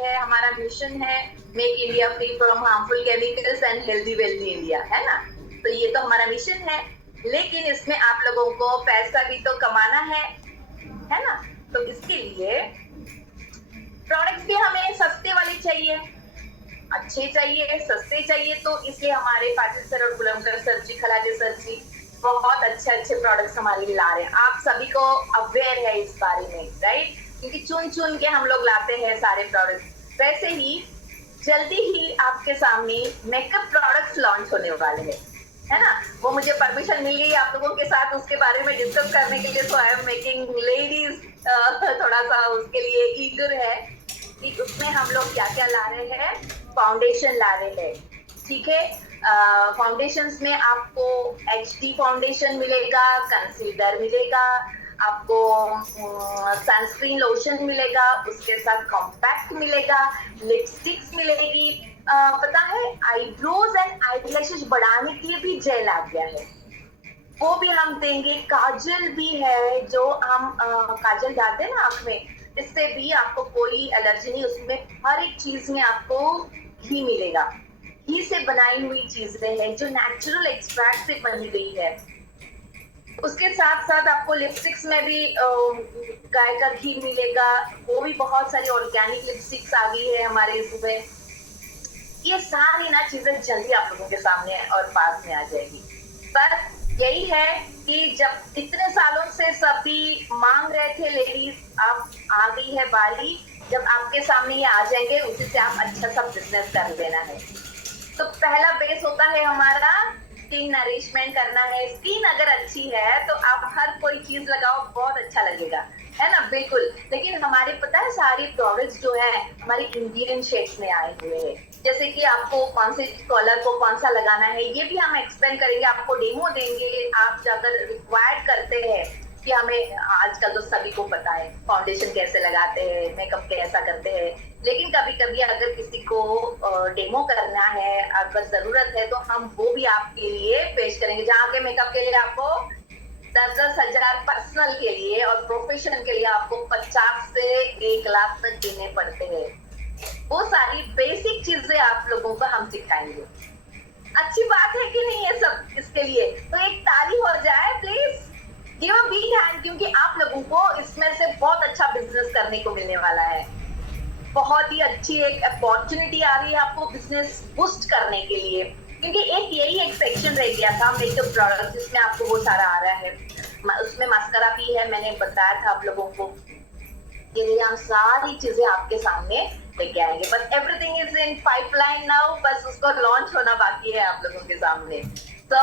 है, हमारा मिशन है make India free from harmful chemicals and healthy wealthy India, है ना। तो ये तो हमारा मिशन है, लेकिन इसमें आप लोगों को पैसा भी तो कमाना है ना। तो इसके लिए प्रोडक्ट्स भी हमें सस्ते वाले चाहिए, अच्छे चाहिए, सस्ते चाहिए। तो इसलिए हमारे पाटिल सर और गुलमकर सर जी, खलाटे सर जी बहुत अच्छे अच्छे प्रोडक्ट्स हमारे लिए ला रहे हैं। आप सभी को अवेयर है इस बारे में, राइट, क्योंकि चुन चुन के हम लोग लाते हैं सारे प्रोडक्ट्स। वैसे ही जल्दी ही आपके सामने मेकअप प्रोडक्ट्स लॉन्च होने वाले हैं, है ना। वो मुझे परमिशन मिल गई आप लोगों के साथ उसके बारे में डिस्कस करने के लिए, तो आई एम मेकिंग लेडीज थोड़ा सा उसके लिए ईगर है कि उसमें हम लोग क्या क्या ला रहे हैं। फाउंडेशन ला रहे हैं, ठीक है। फाउंडेशंस में आपको HD फाउंडेशन मिलेगा, कंसीलर मिलेगा, आपको सनस्क्रीन लोशन मिलेगा, उसके साथ कॉम्पैक्ट मिलेगा, लिपस्टिक्स मिलेगी, पता है आईब्रोज एंड आईलैशेस बढ़ाने के लिए भी जेल आ गया है, वो भी हम देंगे। काजल भी है, जो हम काजल डालते हैं ना आंख में, इससे भी आपको कोई एलर्जी नहीं। उसमें हर एक चीज में आपको घी मिलेगा, घी से बनाई हुई चीजें हैं जो नेचुरल एक्सट्रैक्ट से बनी गई है। उसके साथ साथ आपको लिपस्टिक्स में भी गाय का घी मिलेगा, वो भी बहुत सारी ऑर्गेनिक लिपस्टिक्स आ गई है हमारे इसमें। ये सारी ना चीजें जल्दी आप लोगों के सामने और पास में आ जाएगी। पर यही है कि जब इतने सालों से सभी मांग रहे थे लेडीज, अब आ गई है बारी, जब आपके सामने ये आ जाएंगे उसी से आप अच्छा सा बिजनेस कर लेना है। तो पहला बेस होता है हमारा स्किन नरिशमेंट करना है। स्किन अगर अच्छी है तो आप हर कोई चीज लगाओ, बहुत अच्छा लगेगा, है ना, बिल्कुल। लेकिन हमारे पता है सारे प्रोडक्ट्स जो है हमारे इंडियन शेड्स में आए हुए हैं, जैसे कि आपको कौन से कलर को कौन सा लगाना है ये भी हम एक्सप्लेन करेंगे, आपको डेमो देंगे। आप अगर रिक्वायर्ड करते हैं कि हमें, आजकल तो सभी को पता है फाउंडेशन कैसे लगाते हैं, मेकअप कैसा करते हैं, लेकिन कभी कभी अगर किसी को डेमो करना है, अगर जरूरत है, तो हम वो भी आपके लिए पेश करेंगे। जहाँ के मेकअप के लिए आपको 10-10 हजार पर्सनल के लिए और प्रोफेशनल के लिए आपको 50 से 1 लाख तक देने पड़ते हैं। वो सारी बेसिक चीजें आप लोगों को हम सिखाएंगे। अच्छी बात है कि नहीं ये सब? इसके लिए तो एक ताली हो जाए please, give a big hand, क्योंकि आप लोगों को इसमें से बहुत अच्छा बिजनेस करने को मिलने वाला है। बहुत ही अच्छी एक अपॉर्चुनिटी आ रही है आपको बिजनेस बूस्ट करने के लिए, क्योंकि एक सेक्शन रह गया था मेकअप प्रोडक्ट जिसमें आपको वो सारा आ रहा है। उसमें मस्करा भी है, मैंने बताया था आप लोगों को। ये हम सारी चीजें आपके सामने लेके आएंगे, बस everything is in pipeline now, बस उसको लॉन्च होना बाकी है आप लोगों के सामने। तो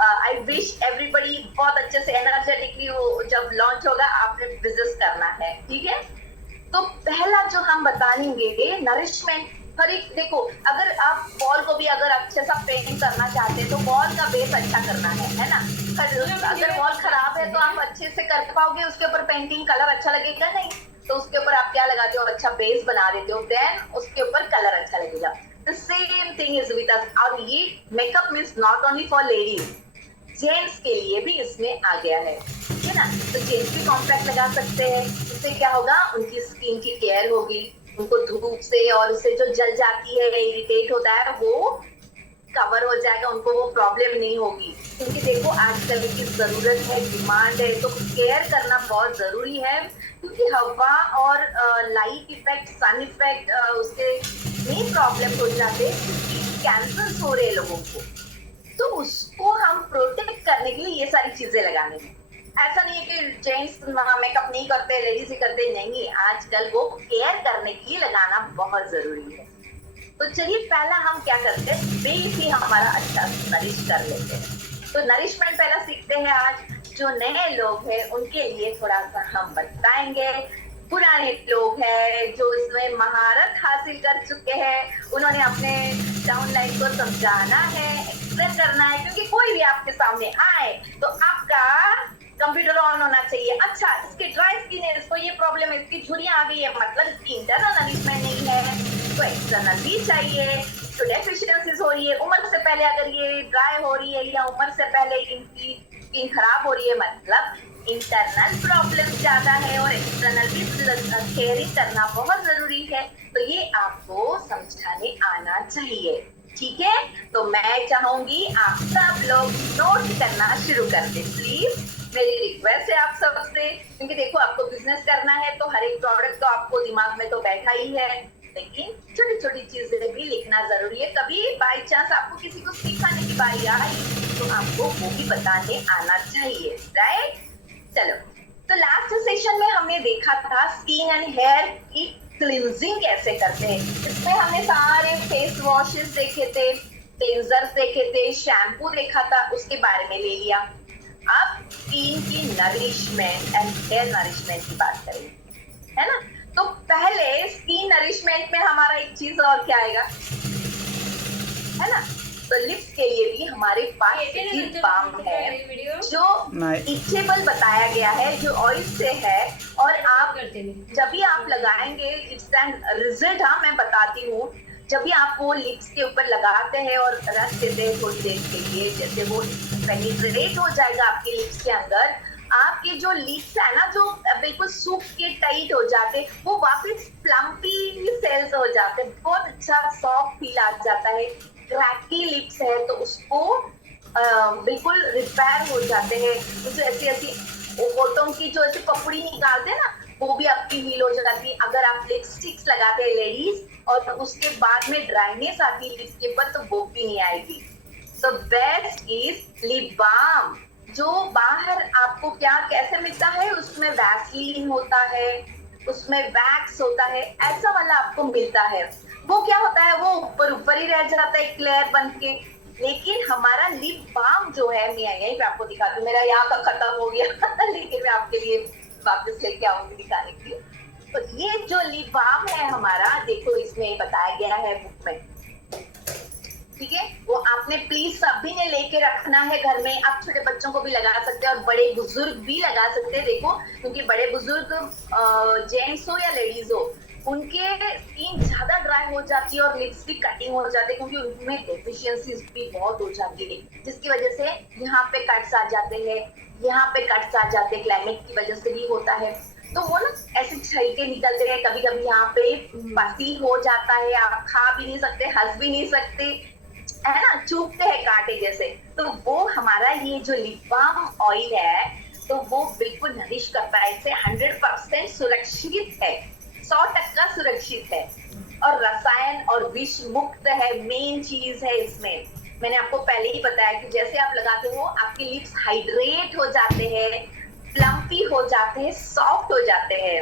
आई विश एवरीबडी बहुत अच्छे से एनर्जेटिकली वो जब लॉन्च होगा आपने बिजनेस करना है, ठीक है। तो पहला जो हम बताएंगे नरिशमेंट। हर एक देखो, अगर आप बॉल को भी अगर अच्छे सा पेंट करना चाहते हैं तो बॉल का बेस अच्छा करना है ना। अगर बॉल खराब है तो आप अच्छे से कर पाओगे, उसके ऊपर पेंटिंग कलर अच्छा लगेगा नहीं, तो उसके ऊपर आप क्या लगाते हो, अच्छा बेस बना देते हो, देन उसके ऊपर कलर अच्छा लगेगा। The same thing is with us. और ये makeup means not only for ladies, gents के लिए भी इसमें आ गया है ना। तो जेंट्स भी कॉम्पैक्ट लगा सकते हैं, इससे क्या होगा, उनकी स्किन की केयर होगी, उनको धूप से और उससे जो जल जाती है, इरिटेट होता है, वो कवर हो जाएगा, उनको वो प्रॉब्लम नहीं होगी। क्योंकि देखो आजकल की जरूरत है, डिमांड है, तो केयर करना बहुत जरूरी है, क्योंकि हवा और लाइट इफेक्ट, सन इफेक्ट, उससे नहीं प्रॉब्लम हो जाते, कैंसर हो रहे लोगों को, तो उसको हम प्रोटेक्ट करने के लिए ये सारी चीजें लगाने हैं। ऐसा नहीं है कि जेंट्स मेकअप नहीं करते, लेडीज ही करते, नहीं, आजकल वो केयर करने के लिए लगाना बहुत जरूरी है। तो चलिए पहला हम क्या करते हैं, बेस ही हमारा अच्छा नरिश कर लेते हैं। तो नरिशमेंट पहला सीखते हैं आज। जो नए लोग हैं उनके लिए थोड़ा सा हम बताएंगे, पुराने लोग हैं जो इसमें महारत हासिल कर चुके हैं, उन्होंने अपने डाउनलाइन को समझाना है, एक्सप्लेन करना है, क्योंकि कोई भी आपके सामने आए तो आपका कंप्यूटर ऑन होना चाहिए। अच्छा, इसकी ड्राई स्किन है, इसको ये प्रॉब्लम है, इसकी झुर्रियां आ गई है, मतलब इसकी इंटरनल नरिशमेंट नहीं है, तो एक्सटर्नल भी चाहिए। तो डेफिशिएंसीज हो रही है, उम्र से पहले अगर ये ड्राई हो रही है या उम्र से पहले इनकी स्किन खराब हो रही है, मतलब इंटरनल प्रॉब्लम ज्यादा है और एक्सटर्नल भी केयरिंग करना बहुत जरूरी है। तो ये आपको समझाने आना चाहिए, ठीक है? तो मैं चाहूंगी आप सब लोग नोट करना शुरू कर दें प्लीज। मेरी रिक्वेस्ट है आप सबसे, क्योंकि देखो आपको बिजनेस करना है तो हर एक प्रोडक्ट तो आपको दिमाग में तो बैठा ही है, लेकिन छोटी छोटी चीजें भी लिखना जरूरी है। कभी बाई चांस आपको किसी को सिखाने की बारी आई तो आपको वो भी बताने आना चाहिए, राइट? चलो, तो लास्ट सेशन में हमने देखा था स्किन एंड हेयर की क्लींजिंग कैसे करते हैं। इसमें हमने सारे फेस वॉशेस देखे थे, क्लींजर्स देखे थे, शैम्पू देखा था, उसके बारे में ले लिया। अब स्किन की नरिशमेंट एंड हेयर नरिशमेंट की बात करेंगे, है ना? तो पहले स्किन नरिशमेंट में हमारा एक चीज और क्या आएगा, है ना? तो लिप्स के लिए भी हमारे पास लिप बाम है जो इचेबल बताया गया है, जो ऑयल से है, और आप जब भी आप लगाएंगे इंस्टेंट रिजल्ट, हाँ मैं बताती हूँ, जब भी आप वो लिप्स के ऊपर लगाते हैं और रख देते हैं थोड़ी देर के लिए, जैसे वो पेनिट्रेट हो जाएगा आपके लिप्स के अंदर, आपके जो लिप्स है ना जो बिल्कुल सूख के टाइट हो जाते, वो वापस प्लम्पी सेल्स हो जाते, बहुत अच्छा सॉफ्ट फील आ जाता है। क्रैकी लिप्स है तो उसको बिल्कुल रिपेयर हो जाते हैं, तो ऐसी ऐसी होठों की जो ऐसी पपड़ी निकालते हैं ना, वो भी आपकी हील हो जाती है। अगर आप लिपस्टिक्स लगाते हैं लेडीज और उसके बाद में ड्राइनेस आती है लिप्स के ऊपर, तो वो भी नहीं आएगी। तो बेस्ट इज लिप बाम, जो बाहर आपको क्या कैसे मिलता है, उसमें वैसलीन होता है, उसमें वैक्स होता है, ऐसा वाला आपको मिलता है। वो क्या होता है, वो ऊपर ऊपर ही रह जाता है क्लेयर बन के। लेकिन हमारा लिप बाम जो है, मैं यहीं पे आपको दिखाती हूँ, मेरा यहाँ का खत्म हो गया लेकिन मैं आपके लिए वापस लेके आऊंगी दिखाने के लिए। तो ये जो लिप बाम है हमारा, देखो इसमें बताया गया है बुक में, ठीक है? वो आपने प्लीज सभी ने लेके रखना है घर में। आप छोटे बच्चों को भी लगा सकते हैं और बड़े बुजुर्ग भी लगा सकते हैं, देखो, क्योंकि बड़े बुजुर्ग जेंट्स हो या लेडीज हो, उनके स्किन ज्यादा ड्राई हो जाती है और लिप्स भी कटिंग हो जाते हैं, क्योंकि उनमें डेफिशिएंसीज भी बहुत हो जाती है, जिसकी वजह से यहाँ पे कट्स आ जाते हैं, यहाँ पे कट्स आ जाते हैं, क्लाइमेट की वजह से भी होता है। तो वो ना ऐसे छलके निकलते हैं, कभी कभी यहाँ पे पसी हो जाता है, आप खा भी नहीं सकते, हंस भी नहीं सकते, है ना, चुभते हैं कांटे जैसे। तो वो हमारा ये जो लिप बाम ऑयल है, तो वो बिल्कुल नरिश करता है, इससे 100% सुरक्षित है, 100% सुरक्षित है, और रसायन और विष मुक्त है। मेन चीज है इसमें, मैंने आपको पहले ही बताया कि जैसे आप लगाते हो आपके लिप्स हाइड्रेट हो जाते हैं, प्लम्पी हो जाते हैं, सॉफ्ट हो जाते हैं,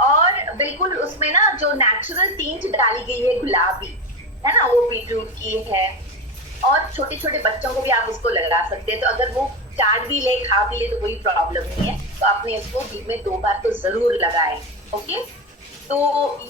और बिल्कुल उसमें ना जो नेचुरल टिंट डाली गई है गुलाबी, है ना, वो बीटरूट की है, और छोटे छोटे बच्चों को भी आप उसको लगा सकते हैं। तो अगर वो चाट भी ले, खा भी ले, तो कोई प्रॉब्लम नहीं है। तो आपने इसको दिन में 2 बार तो जरूर लगाएं, ओके? तो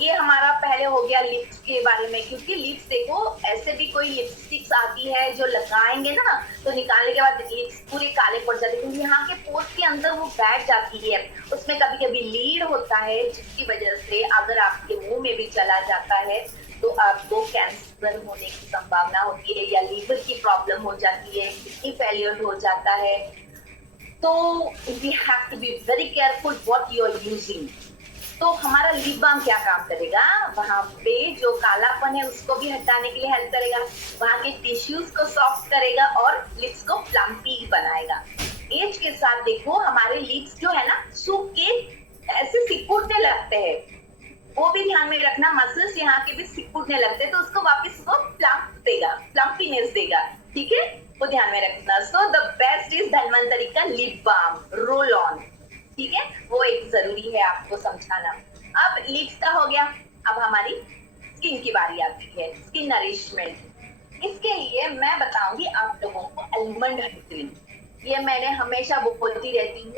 ये हमारा पहले हो गया लिप्स के बारे में, क्योंकि लिप्स देखो ऐसे भी कोई लिपस्टिक्स आती है जो लगाएंगे ना, तो निकालने के बाद लिप्स पूरे काले पड़ जाते हैं, क्योंकि यहाँ के पोर्स के अंदर वो बैठ जाती है, उसमें कभी कभी लीड होता है, जिसकी वजह से अगर आपके मुंह में भी चला जाता है तो आपको कैंसर होने की संभावना होती है, या लीवर की प्रॉब्लम हो जाती है, किडनी फेलियर हो जाता है। तो we have to be very careful what you are using. तो हमारा लिप बाम क्या काम करेगा, वहां पे जो कालापन है उसको भी हटाने के लिए हेल्प करेगा, वहां के टिश्यूज को सॉफ्ट करेगा और लिप्स को प्लम्पी बनाएगा। एज के साथ देखो हमारे लिप्स जो है ना सूख के ऐसे सिकुड़ने लगते हैं, वो भी ध्यान में रखना, मसल्स यहाँ के भी सिकुड़ने लगते हैं, तो उसको वापस वो प्लम्प देगा, प्लम्पीनेस देगा, ठीक है? वो ध्यान में रखना। So the best is Dhanvantari का लिप बाम रोल ऑन, ठीक है? वो एक जरूरी है आपको समझाना। अब लिप्स का हो गया, अब हमारी स्किन की बारी आती है, स्किन नरिशमेंट। इसके लिए मैं बताऊंगी आप लोगों को आलमंड हनी क्रीम। ये मैंने हमेशा बोलती रहती हूँ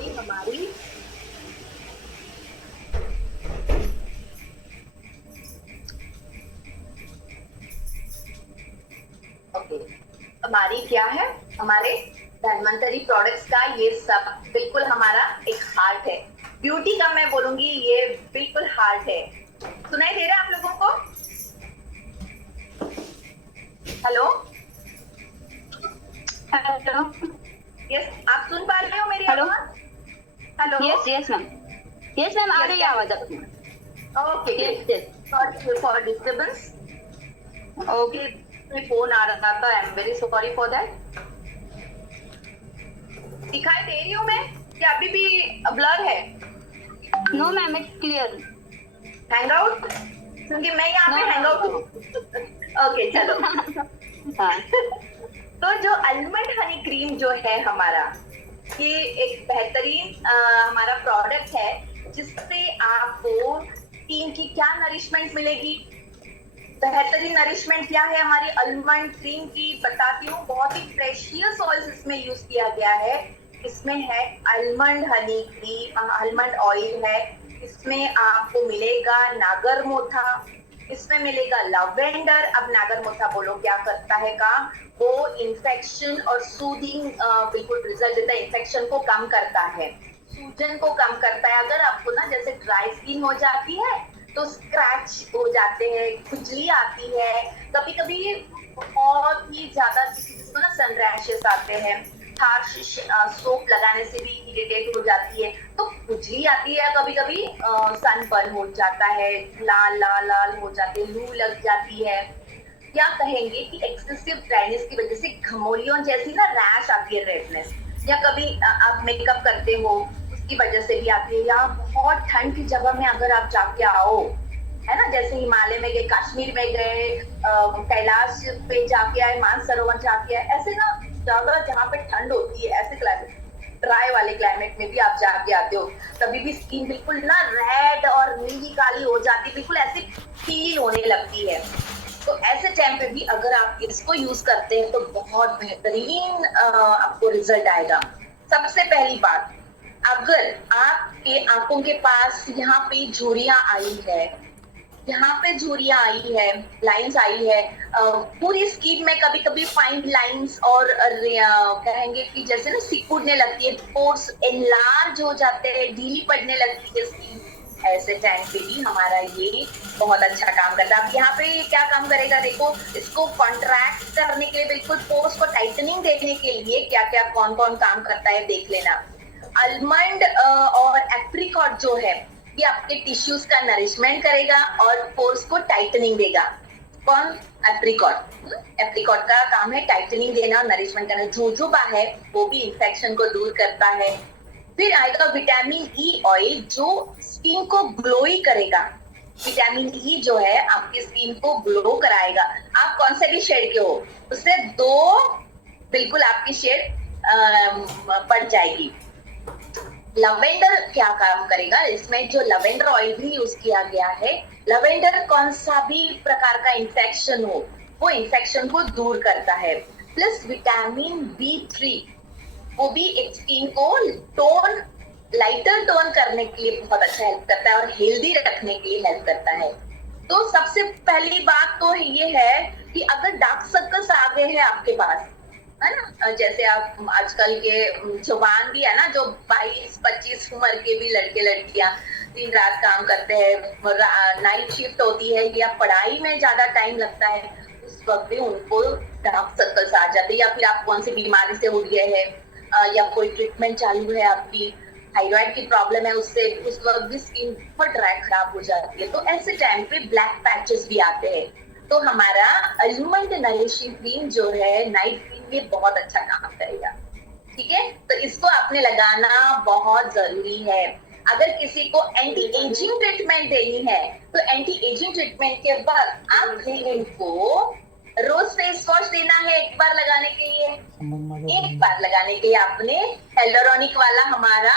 कि हमारी हमारी क्या है, हमारे धन्वंतरी प्रोडक्ट्स का ये सब बिल्कुल हमारा एक हार्ट है। ब्यूटी का मैं बोलूंगी ये बिल्कुल हार्ट है। सुनाई दे रहा है आप लोगों को? हेलो हेलो, यस, आप सुन पा रहे हो मेरी आवाज? Hello, yes ma'am, yes ma'am, आ रही है आवाज आपकी। Okay, Sorry for disturbance. Okay, phone आ रहा था. I am very sorry for that. दिखाई दे रही हूँ मैं क्या अभी भी ब्लर है? No ma'am, it's clear. Hang out, क्योंकि मैं यहाँ पे हैंग आउट हूँ. ओके चलो. हाँ. तो जो आलमंड हनी क्रीम जो है हमारा, ये एक बेहतरीन हमारा प्रोडक्ट है जिससे आपको स्किन की क्या नरिशमेंट मिलेगी. बेहतरीन नरिशमेंट क्या है हमारी आलमंड क्रीम की, बताती हूँ. बहुत ही प्रेशियस ऑयल्स इसमें यूज किया गया है. इसमें है almond honey cream, almond oil है. इसमें आपको मिलेगा नागरमोथा, इसमें मिलेगा लवेंडर. अब नागरमोथा बोलो क्या करता है काम? वो इन्फेक्शन और सूदिंग बिल्कुल रिजल्ट देता है. इन्फेक्शन को कम करता है, सूजन को कम करता है. अगर आपको ना जैसे ड्राई स्किन हो जाती है तो स्क्रैच हो जाते हैं, खुजली आती है, कभी कभी बहुत ही ज्यादा जिसको ना सन रैशेस आते हैं, हार्श सोप लगाने से भी इरिटेट हो जाती है, तो खुजली आती है, कभी कभी सन बर्न हो जाता है, लाल लाल लाल हो जाते हैं, लू लग जाती है. क्या कहेंगे कि एक्सेसिव ड्राइनेस की वजह से घमौलियों जैसी ना रैश आती है, रेडनेस, या कभी आप मेकअप करते हो उसकी वजह से भी आती है, या बहुत ठंड की जगह में अगर आप जाके आओ, है ना, जैसे हिमालय में गए, कश्मीर में गए, कैलाश पे जाके आए, मानसरोवर जाके आए, ऐसे ना जगह जहाँ पे ठंड होती है, ऐसे क्लाइमेट, ड्राई वाले क्लाइमेट में भी आप जाके आते हो, तभी भी स्किन बिल्कुल ना रेड और नीली काली हो जाती है, बिल्कुल ऐसी फील होने लगती है. तो ऐसे टाइम पे भी अगर आप इसको यूज करते हैं तो बहुत बेहतरीन आपको रिजल्ट आएगा. सबसे पहली बात, अगर आपके आंखों के पास यहाँ पे झुर्रियां आई है, यहाँ पे झुर्रियां आई है, लाइंस आई है, पूरी स्किन में कभी कभी फाइन लाइंस और कहेंगे कि जैसे ना सिकुड़ने लगती है, पोर्स एनलार्ज हो जाते हैं, ढीली पड़ने लगती है स्किन, ऐसे टाइम पे भी हमारा ये बहुत अच्छा काम करता है. अब यहाँ पे क्या काम करेगा, देखो, इसको कॉन्ट्रैक्ट करने के लिए, बिल्कुल पोर्स को टाइटनिंग देने के लिए क्या क्या कौन कौन काम करता है देख लेना. आलमंड और एप्रिकॉट जो है ये आपके टिश्यूज का नरिशमेंट करेगा और पोर्स को टाइटनिंग देगा. कौन? एप्रिकॉट. एप्रिकॉट का काम है टाइटनिंग देना और नरिशमेंट करना. जोजोबा है वो भी इन्फेक्शन को दूर करता है. फिर आएगा विटामिन ई ऑयल जो स्किन को ग्लोई करेगा. विटामिन ई जो है आपकी स्किन को ग्लो कराएगा. आप कौन से भी शेड के हो उससे दो बिल्कुल आपकी शेड बढ़ जाएगी. लवेंडर क्या काम करेगा, इसमें जो लवेंडर ऑयल भी यूज किया गया है, लवेंडर कौन सा भी प्रकार का इन्फेक्शन हो वो इन्फेक्शन को दूर करता है. प्लस विटामिन B3 वो भी स्किन को टोन, लाइटर टोन करने के लिए बहुत अच्छा हेल्प करता है और हेल्दी रखने के लिए हेल्प करता है. तो सबसे पहली बात तो ये है कि अगर डार्क सर्कल्स आ गए हैं आपके पास, है ना, जैसे आप आजकल के जवान भी है ना, जो 22-25 उम्र के भी लड़के लड़कियां दिन रात काम करते हैं, नाइट शिफ्ट होती है या पढ़ाई में ज्यादा टाइम लगता है, उस वक्त भी उनको डार्क सर्कल्स आ जाते हैं. या फिर आप कौन सी बीमारी से उठ गए हैं, या कोई ट्रीटमेंट चालू है, आपकी थायराइड की प्रॉब्लम है, उससे उस वक्त भी स्किन बहुत ड्राई खराब हो जाती है, तो ऐसे टाइम पे ब्लैक पैचेस भी आते हैं. तो हमारा आलमंड नरिशिंग क्रीम जो है, नाइट क्रीम, ये बहुत अच्छा काम करेगा. ठीक है, तो इसको आपने लगाना बहुत जरूरी है. अगर किसी को एंटी एजिंग ट्रीटमेंट देनी है तो एंटी एजिंग ट्रीटमेंट के बाद आपने इनको रोज फेस वॉश देना है एक बार लगाने के लिए. एक बार लगाने के लिए आपने हेलोरॉनिक वाला हमारा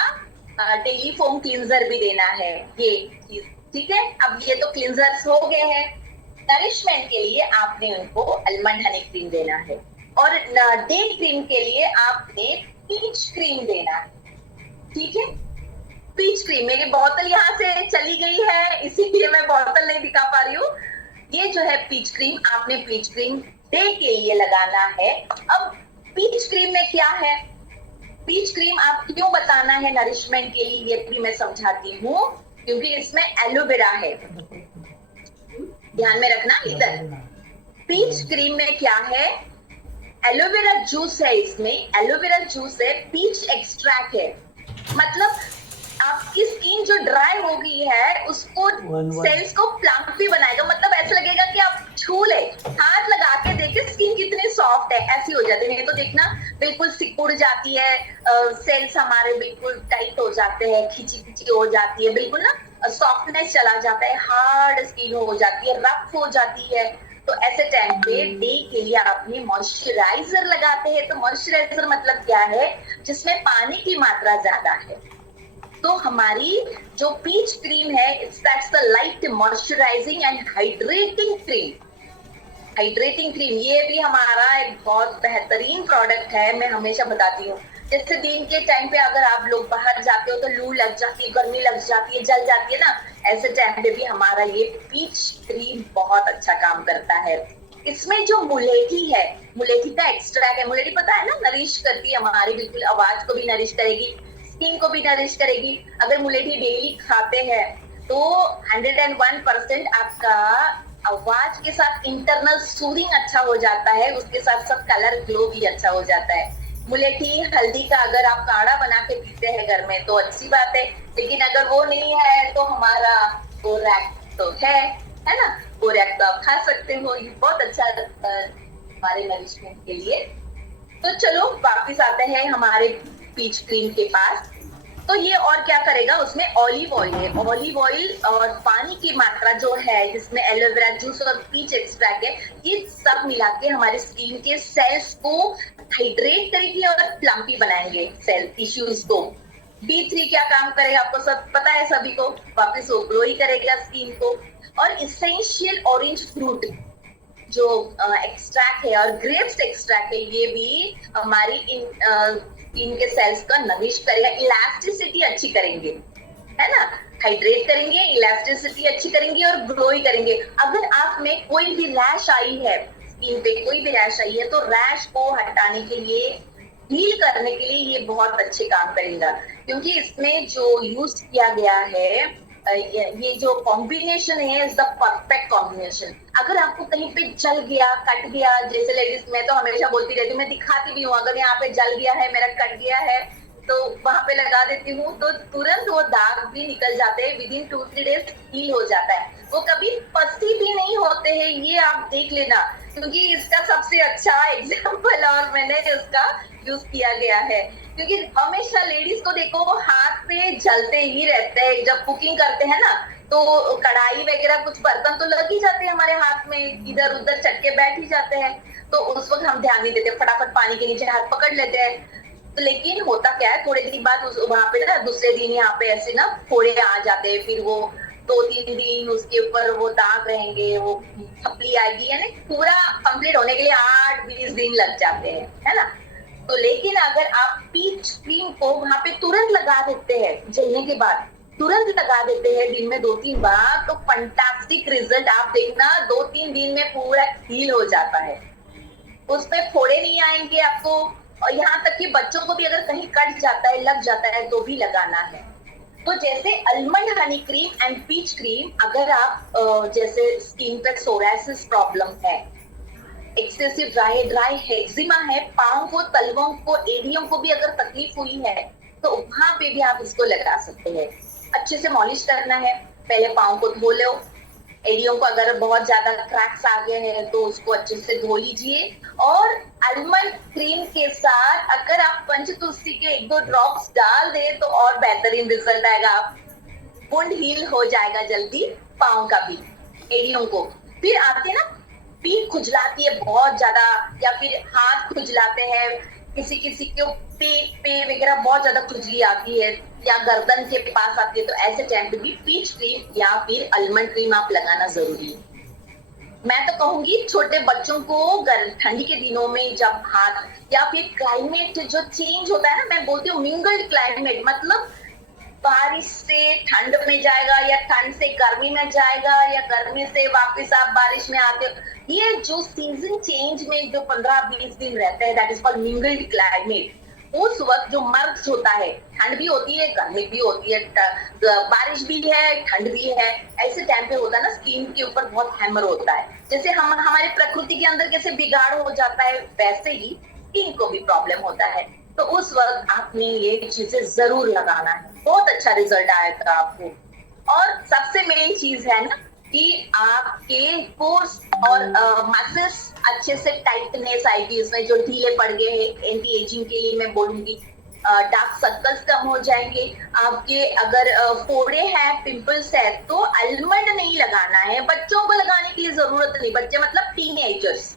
डेली फोम क्लींजर भी देना है, ये चीज. ठीक है, अब ये तो क्लींजर्स हो गए हैं. नरिशमेंट के लिए आपने उनको आलमंड हनी क्रीम देना है और डे क्रीम के लिए आपने पीच क्रीम देना है. ठीक है, पीच क्रीम, मेरी बोतल यहाँ से चली गई है इसीलिए मैं बोतल नहीं दिखा पा रही हूँ. ये जो है पीच क्रीम, आपने पीच क्रीम डे के लिए लगाना है. अब पीच क्रीम में क्या है, पीच क्रीम आप क्यों बताना है नरिशमेंट के लिए, ये भी मैं समझाती हूँ. क्योंकि इसमें एलोवेरा है, ध्यान में रखना. इधर पीच क्रीम में क्या है, एलोवेरा जूस है, इसमें एलोवेरा जूस है, पीच एक्सट्रैक्ट है. मतलब आपकी स्किन जो ड्राई हो गई है उसको सेल्स को प्लम्पी बनाएगा, मतलब ऐसा लगेगा कि आप छू ले, हाथ लगा के देखे स्किन कितनी सॉफ्ट है, ऐसी हो जाती है। नहीं तो देखना बिल्कुल सिकुड़ जाती है, सेल्स हमारे बिल्कुल टाइट हो जाते हैं, खिंची खिंची हो जाती है, बिल्कुल ना सॉफ्टनेस चला जाता है, हार्ड स्किन हो जाती है, रफ हो जाती है। तो ऐसे टाइम पे डे के लिए आपने मॉइस्चराइजर लगाते हैं। तो मॉइस्चराइजर मतलब क्या है, जिसमें पानी की मात्रा ज्यादा है। तो हमारी जो पीच क्रीम है, it's that's the light moisturising and hydrating cream. Hydrating cream ये भी हमारा एक बहुत बेहतरीन प्रोडक्ट है, मैं हमेशा बताती हूँ। जैसे दिन के टाइम पे अगर आप लोग बाहर जाते हो तो लू लग जाती है, गर्मी लग जाती है, जल जाती है ना, ऐसे टाइम पे भी हमारा ये पीच क्रीम बहुत अच्छा काम करता है। इसमें जो मुलेठी है, मुलेठी का एक्सट्रैक्ट है, मुलेठी पता है ना, नरिश करती है हमारी, बिल्कुल आवाज को भी नरिश करेगी, स्किन को भी नरिश करेगी। अगर मुलेठी डेली खाते हैं तो 101% आपका आवाज के साथ इंटरनल सूदिंग अच्छा हो जाता है, उसके साथ साथ कलर ग्लो भी अच्छा हो जाता है। मुलेठी हल्दी का अगर आप काढ़ा बना के पीते हैं घर में तो अच्छी बात है, लेकिन अगर वो नहीं है तो हमारा बोरैक तो है ना, बोरैक तो आप खा सकते हो, ये बहुत अच्छा हमारे नरिशमेंट के लिए। तो चलो वापिस आते हैं हमारे पीच क्रीम के पास। तो ये और क्या करेगा, उसमें ऑलिव ऑयल है, ऑलिव ऑयल और पानी की मात्रा जो है, जिसमें एलोवेरा जूस और पीच एक्सट्रैक्ट है, ये सब मिला के हमारे स्किन के सेल्स को हाइड्रेट करेगी और प्लम्पी बनाएंगे सेल टिश्यूज को। B3 क्या काम करेगा आपको सब पता है सभी को, वापस वो ग्लो ही करेगा स्किन को। और इसेंशियल ऑरेंज फ्रूट जो एक्सट्रैक्ट है और ग्रेप्स एक्सट्रैक्ट है, ये भी हमारी स्किन के सेल्स का नरिश करेगा, इलास्टिसिटी अच्छी करेंगे, है ना, हाइड्रेट करेंगे, इलास्टिसिटी अच्छी करेंगे और ग्लो ही करेंगे। अगर आप में कोई भी रैश आई है, स्किन पे कोई भी रैश आई है, तो रैश को हटाने के लिए, हील करने के लिए ये बहुत अच्छे काम करेगा, क्योंकि इसमें जो यूज किया गया है, ये जो कॉम्बिनेशन है इज द परफेक्ट कॉम्बिनेशन। अगर आपको कहीं पे जल गया, कट गया, जैसे लेडीज मैं तो हमेशा बोलती रहती हूँ, मैं दिखाती भी हूँ, अगर यहाँ पे जल गया है, मेरा कट गया है, तो वहां पे लगा देती हूँ, तो तुरंत वो दाग भी निकल जाते हैं, विद इन 2-3 डेज हील हो जाता है। वो कभी पसी भी नहीं होते हैं, ये आप देख लेना, क्योंकि इसका सबसे अच्छा एग्जाम्पल और मैंने उसका यूज किया गया है। क्योंकि हमेशा लेडीज को देखो वो हाथ पे जलते ही रहते हैं, जब कुकिंग करते हैं ना, तो कढ़ाई वगैरह कुछ बर्तन तो लग ही जाते हैं हमारे हाथ में, इधर उधर चटके बैठ ही जाते हैं, तो उस वक्त हम ध्यान नहीं देते, फटाफट पानी के नीचे हाथ पकड़ लेते हैं। तो लेकिन होता क्या है, थोड़े दिन बाद वहां पे ना, दूसरे दिन यहाँ पे ऐसे ना फोड़े आ जाते हैं, फिर वो 2-3 दिन उसके ऊपर वो दाग रहेंगे, वो थपली आएगी, यानी पूरा कंप्लीट होने के लिए 8-20 दिन लग जाते हैं, है ना। तो लेकिन अगर आप पीच क्रीम को वहां पे तुरंत लगा देते हैं, जलने के बाद तुरंत लगा देते हैं दिन में 2-3 बार, तो फंटास्टिक रिजल्ट आप देखना, 2-3 दिन में पूरा हील हो जाता है, उसमें फोड़े नहीं आएंगे आपको। और यहाँ तक कि बच्चों को भी अगर कहीं कट जाता है, लग जाता है, तो भी लगाना है। तो जैसे almond honey cream and peach cream, अगर आप जैसे स्किन पे सोरासिस प्रॉब्लम है, एक्सेसिव ड्राई हेक्जिमा है, पाँव को, तलवों को, एड़ियों को भी अगर तकलीफ हुई है, तो वहां पे भी आप इसको लगा सकते हैं। अच्छे से मॉलिश करना है, पहले पाँव को धो लो, एड़ियों को अगर बहुत ज्यादा क्रैक्स आ गए हैं तो उसको अच्छे से धो लीजिए। और आलमंड क्रीम के साथ अगर आप पंचतुलसी के 1-2 ड्रॉप्स डाल दे तो और बेहतरीन रिजल्ट आएगा, वुंड हील हो जाएगा जल्दी, पाँव का भी, एड़ियों को। फिर आते ना, पीठ खुजलाती है बहुत ज्यादा, या फिर हाथ खुजलाते हैं, किसी किसी के पेट पे वगैरह बहुत ज्यादा खुजली आती है, या गर्दन के पास आती है, तो ऐसे टाइम पे भी पीच क्रीम या फिर आलमंड क्रीम आप लगाना जरूरी है। मैं तो कहूंगी छोटे बच्चों को ठंडी के दिनों में, जब हाथ, या फिर क्लाइमेट जो चेंज होता है ना, मैं बोलती हूँ मिंगल्ड क्लाइमेट, मतलब बारिश से ठंड में जाएगा, या ठंड से गर्मी में जाएगा, या गर्मी से वापस आप बारिश में आते हो, ये जो सीजन चेंज में जो 15-20 दिन रहते हैं, that is called mingled climate. उस वक्त जो मर्ज होता है, ठंड भी होती है, गर्मी भी होती है, बारिश भी है, ठंड भी है, ऐसे टाइम पे होता है ना, स्किन के ऊपर बहुत हैमर होता है। जैसे हम हमारे प्रकृति के अंदर कैसे बिगाड़ हो जाता है, वैसे ही स्किन को भी प्रॉब्लम होता है। तो उस वक्त आपने ये चीजें जरूर लगाना है, बहुत अच्छा रिजल्ट आएगा आपको। और सबसे मेन चीज है ना कि आपके पोर्स और मसल्स अच्छे से टाइटनेस आएगी, इसमें जो ढीले पड़ गए हैं एंटी एजिंग के लिए मैं बोलूंगी। डार्क सर्कल्स कम हो जाएंगे आपके। अगर फोड़े हैं, पिंपल्स है, तो आलमंड नहीं लगाना है, बच्चों को लगाने की जरूरत नहीं। बच्चे मतलब टीनेजर्स,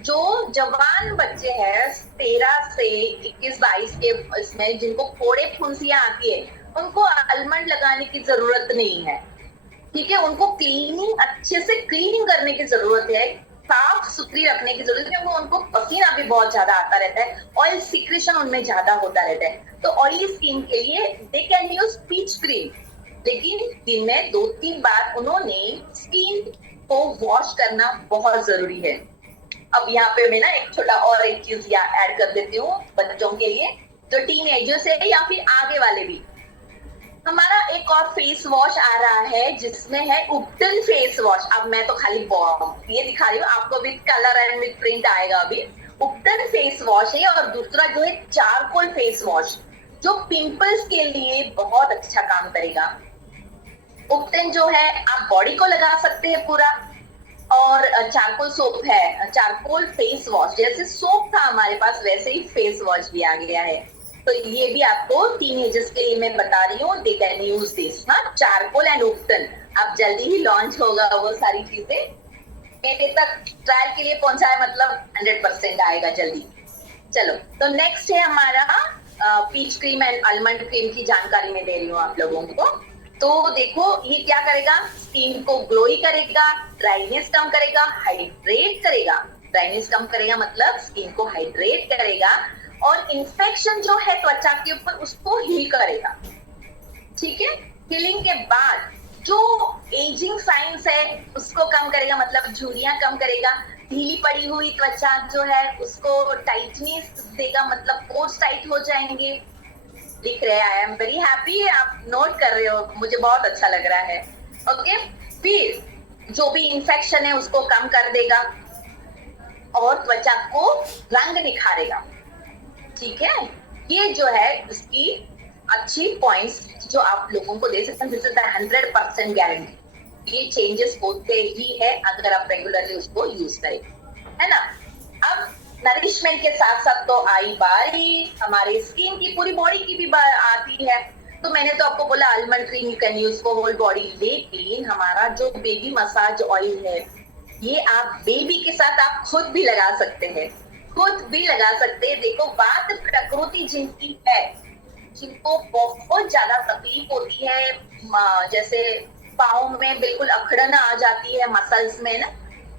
जो जवान बच्चे हैं 13 से 21-22 के, इसमें जिनको फोड़े फुंसियां आती है, उनको आलमंड लगाने की जरूरत नहीं है। ठीक है, उनको क्लीनिंग, अच्छे से क्लीनिंग करने की जरूरत है, साफ सुथरी रखने की जरूरत है, क्योंकि उनको पसीना भी बहुत ज्यादा आता रहता है, ऑयल सिक्रेशन उनमें ज्यादा होता रहता है। तो ऑयली स्किन के लिए they can use peach cream, लेकिन दिन में 2-3 बार उन्होंने स्किन को वॉश करना बहुत जरूरी है। अब यहाँ पे मैं ना एक छोटा और एक चीज यहाँ ऐड कर देती हूँ बच्चों के लिए, जो टीनेजर्स है या फिर आगे वाले भी। हमारा एक और फेस वॉश आ रहा है जिसमें है उपटन फेस वॉश। अब मैं तो खाली ये दिखा रही हूँ, आपको भी कलर एंड विद प्रिंट आएगा अभी। उपटन फेस वॉश है, और दूसरा जो है चारकोल फेस वॉश, जो पिंपल्स के लिए बहुत अच्छा काम करेगा। उपटन जो है आप बॉडी को लगा सकते हैं पूरा, और चारकोल सोप है, चारकोल फेस वॉश, जैसे सोप था हमारे पास वैसे ही फेस वॉश भी आ गया है। तो ये भी आपको टीनेजर्स के लिए मैं बता रही हूँ, दे कैन यूज दिस, हाँ, चारकोल एंड उपटन। अब जल्दी ही लॉन्च होगा वो सारी चीजें, मेरे तक ट्रायल के लिए पहुंचा है, मतलब 100% आएगा जल्दी। चलो, तो नेक्स्ट है हमारा peach cream and almond cream की जानकारी मैं दे रही हूँ आप लोगों को। तो देखो ये क्या करेगा, स्किन को ग्लोई करेगा, ड्राइनेस कम करेगा, हाइड्रेट करेगा। ड्राइनेस कम करेगा मतलब स्किन को हाइड्रेट करेगा, और इन्फेक्शन जो है त्वचा के ऊपर उसको हील करेगा। ठीक है, हीलिंग के बाद जो एजिंग साइंस है उसको कम करेगा, मतलब झुर्रियां कम करेगा। ढीली पड़ी हुई त्वचा जो है उसको टाइटनेस देगा, मतलब पोर्स टाइट हो जाएंगे। दिख रहे हैं, आई एम वेरी हैप्पी, आप नोट कर रहे हो, मुझे बहुत अच्छा लग रहा है। ओके, फिर जो भी इंफेक्शन है उसको कम कर देगा, और त्वचा को रंग निखारेगा। ठीक है, ये जो है इसकी अच्छी पॉइंट्स जो आप लोगों को दे सकते हैं। दिस इज द 100% गारंटी, ये चेंजेस होते ही है अगर आप रेगुलरली उसको यूज करें, है ना। अब नरिशमेंट के साथ साथ तो आई बारी हमारे स्किन की, पूरी बॉडी की भी आती है। तो मैंने तो आपको बोला almond cream you can use for whole body, लेकिन हमारा जो बेबी मसाज ऑयल है, ये आप बेबी के साथ आप खुद भी लगा सकते हैं, खुद भी लगा सकते हैं। देखो, बात प्रकृति जिनकी है, जिनको बहुत ज्यादा तकलीफ होती है, जैसे पाँव में बिल्कुल अखड़न आ जाती है, मसल्स में ना,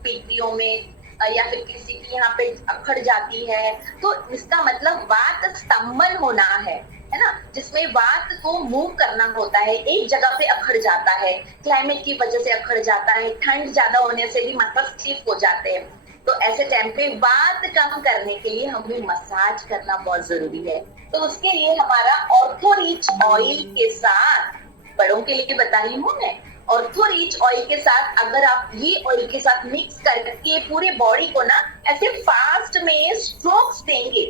पीठियों में, या फिर किसी की यहाँ पे अखड़ जाती है, तो इसका मतलब वात स्तंभन होना है ना, जिसमें वात को मूव करना होता है, एक जगह पे अखड़ जाता है, क्लाइमेट की वजह से अखड़ जाता है, ठंड ज्यादा होने से भी मसल स्टिफ हो जाते हैं। तो ऐसे टाइम पे वात कम करने के लिए हमें मसाज करना बहुत जरूरी है। तो उसके लिए हमारा ऑर्थोरीच ऑयल के साथ, बड़ों के लिए बता रही हूँ मैं, ऑर्थोरीच ऑयल के साथ अगर आप ये ऑयल के साथ मिक्स करके पूरे बॉडी को ना ऐसे फास्ट में स्ट्रोक्स देंगे,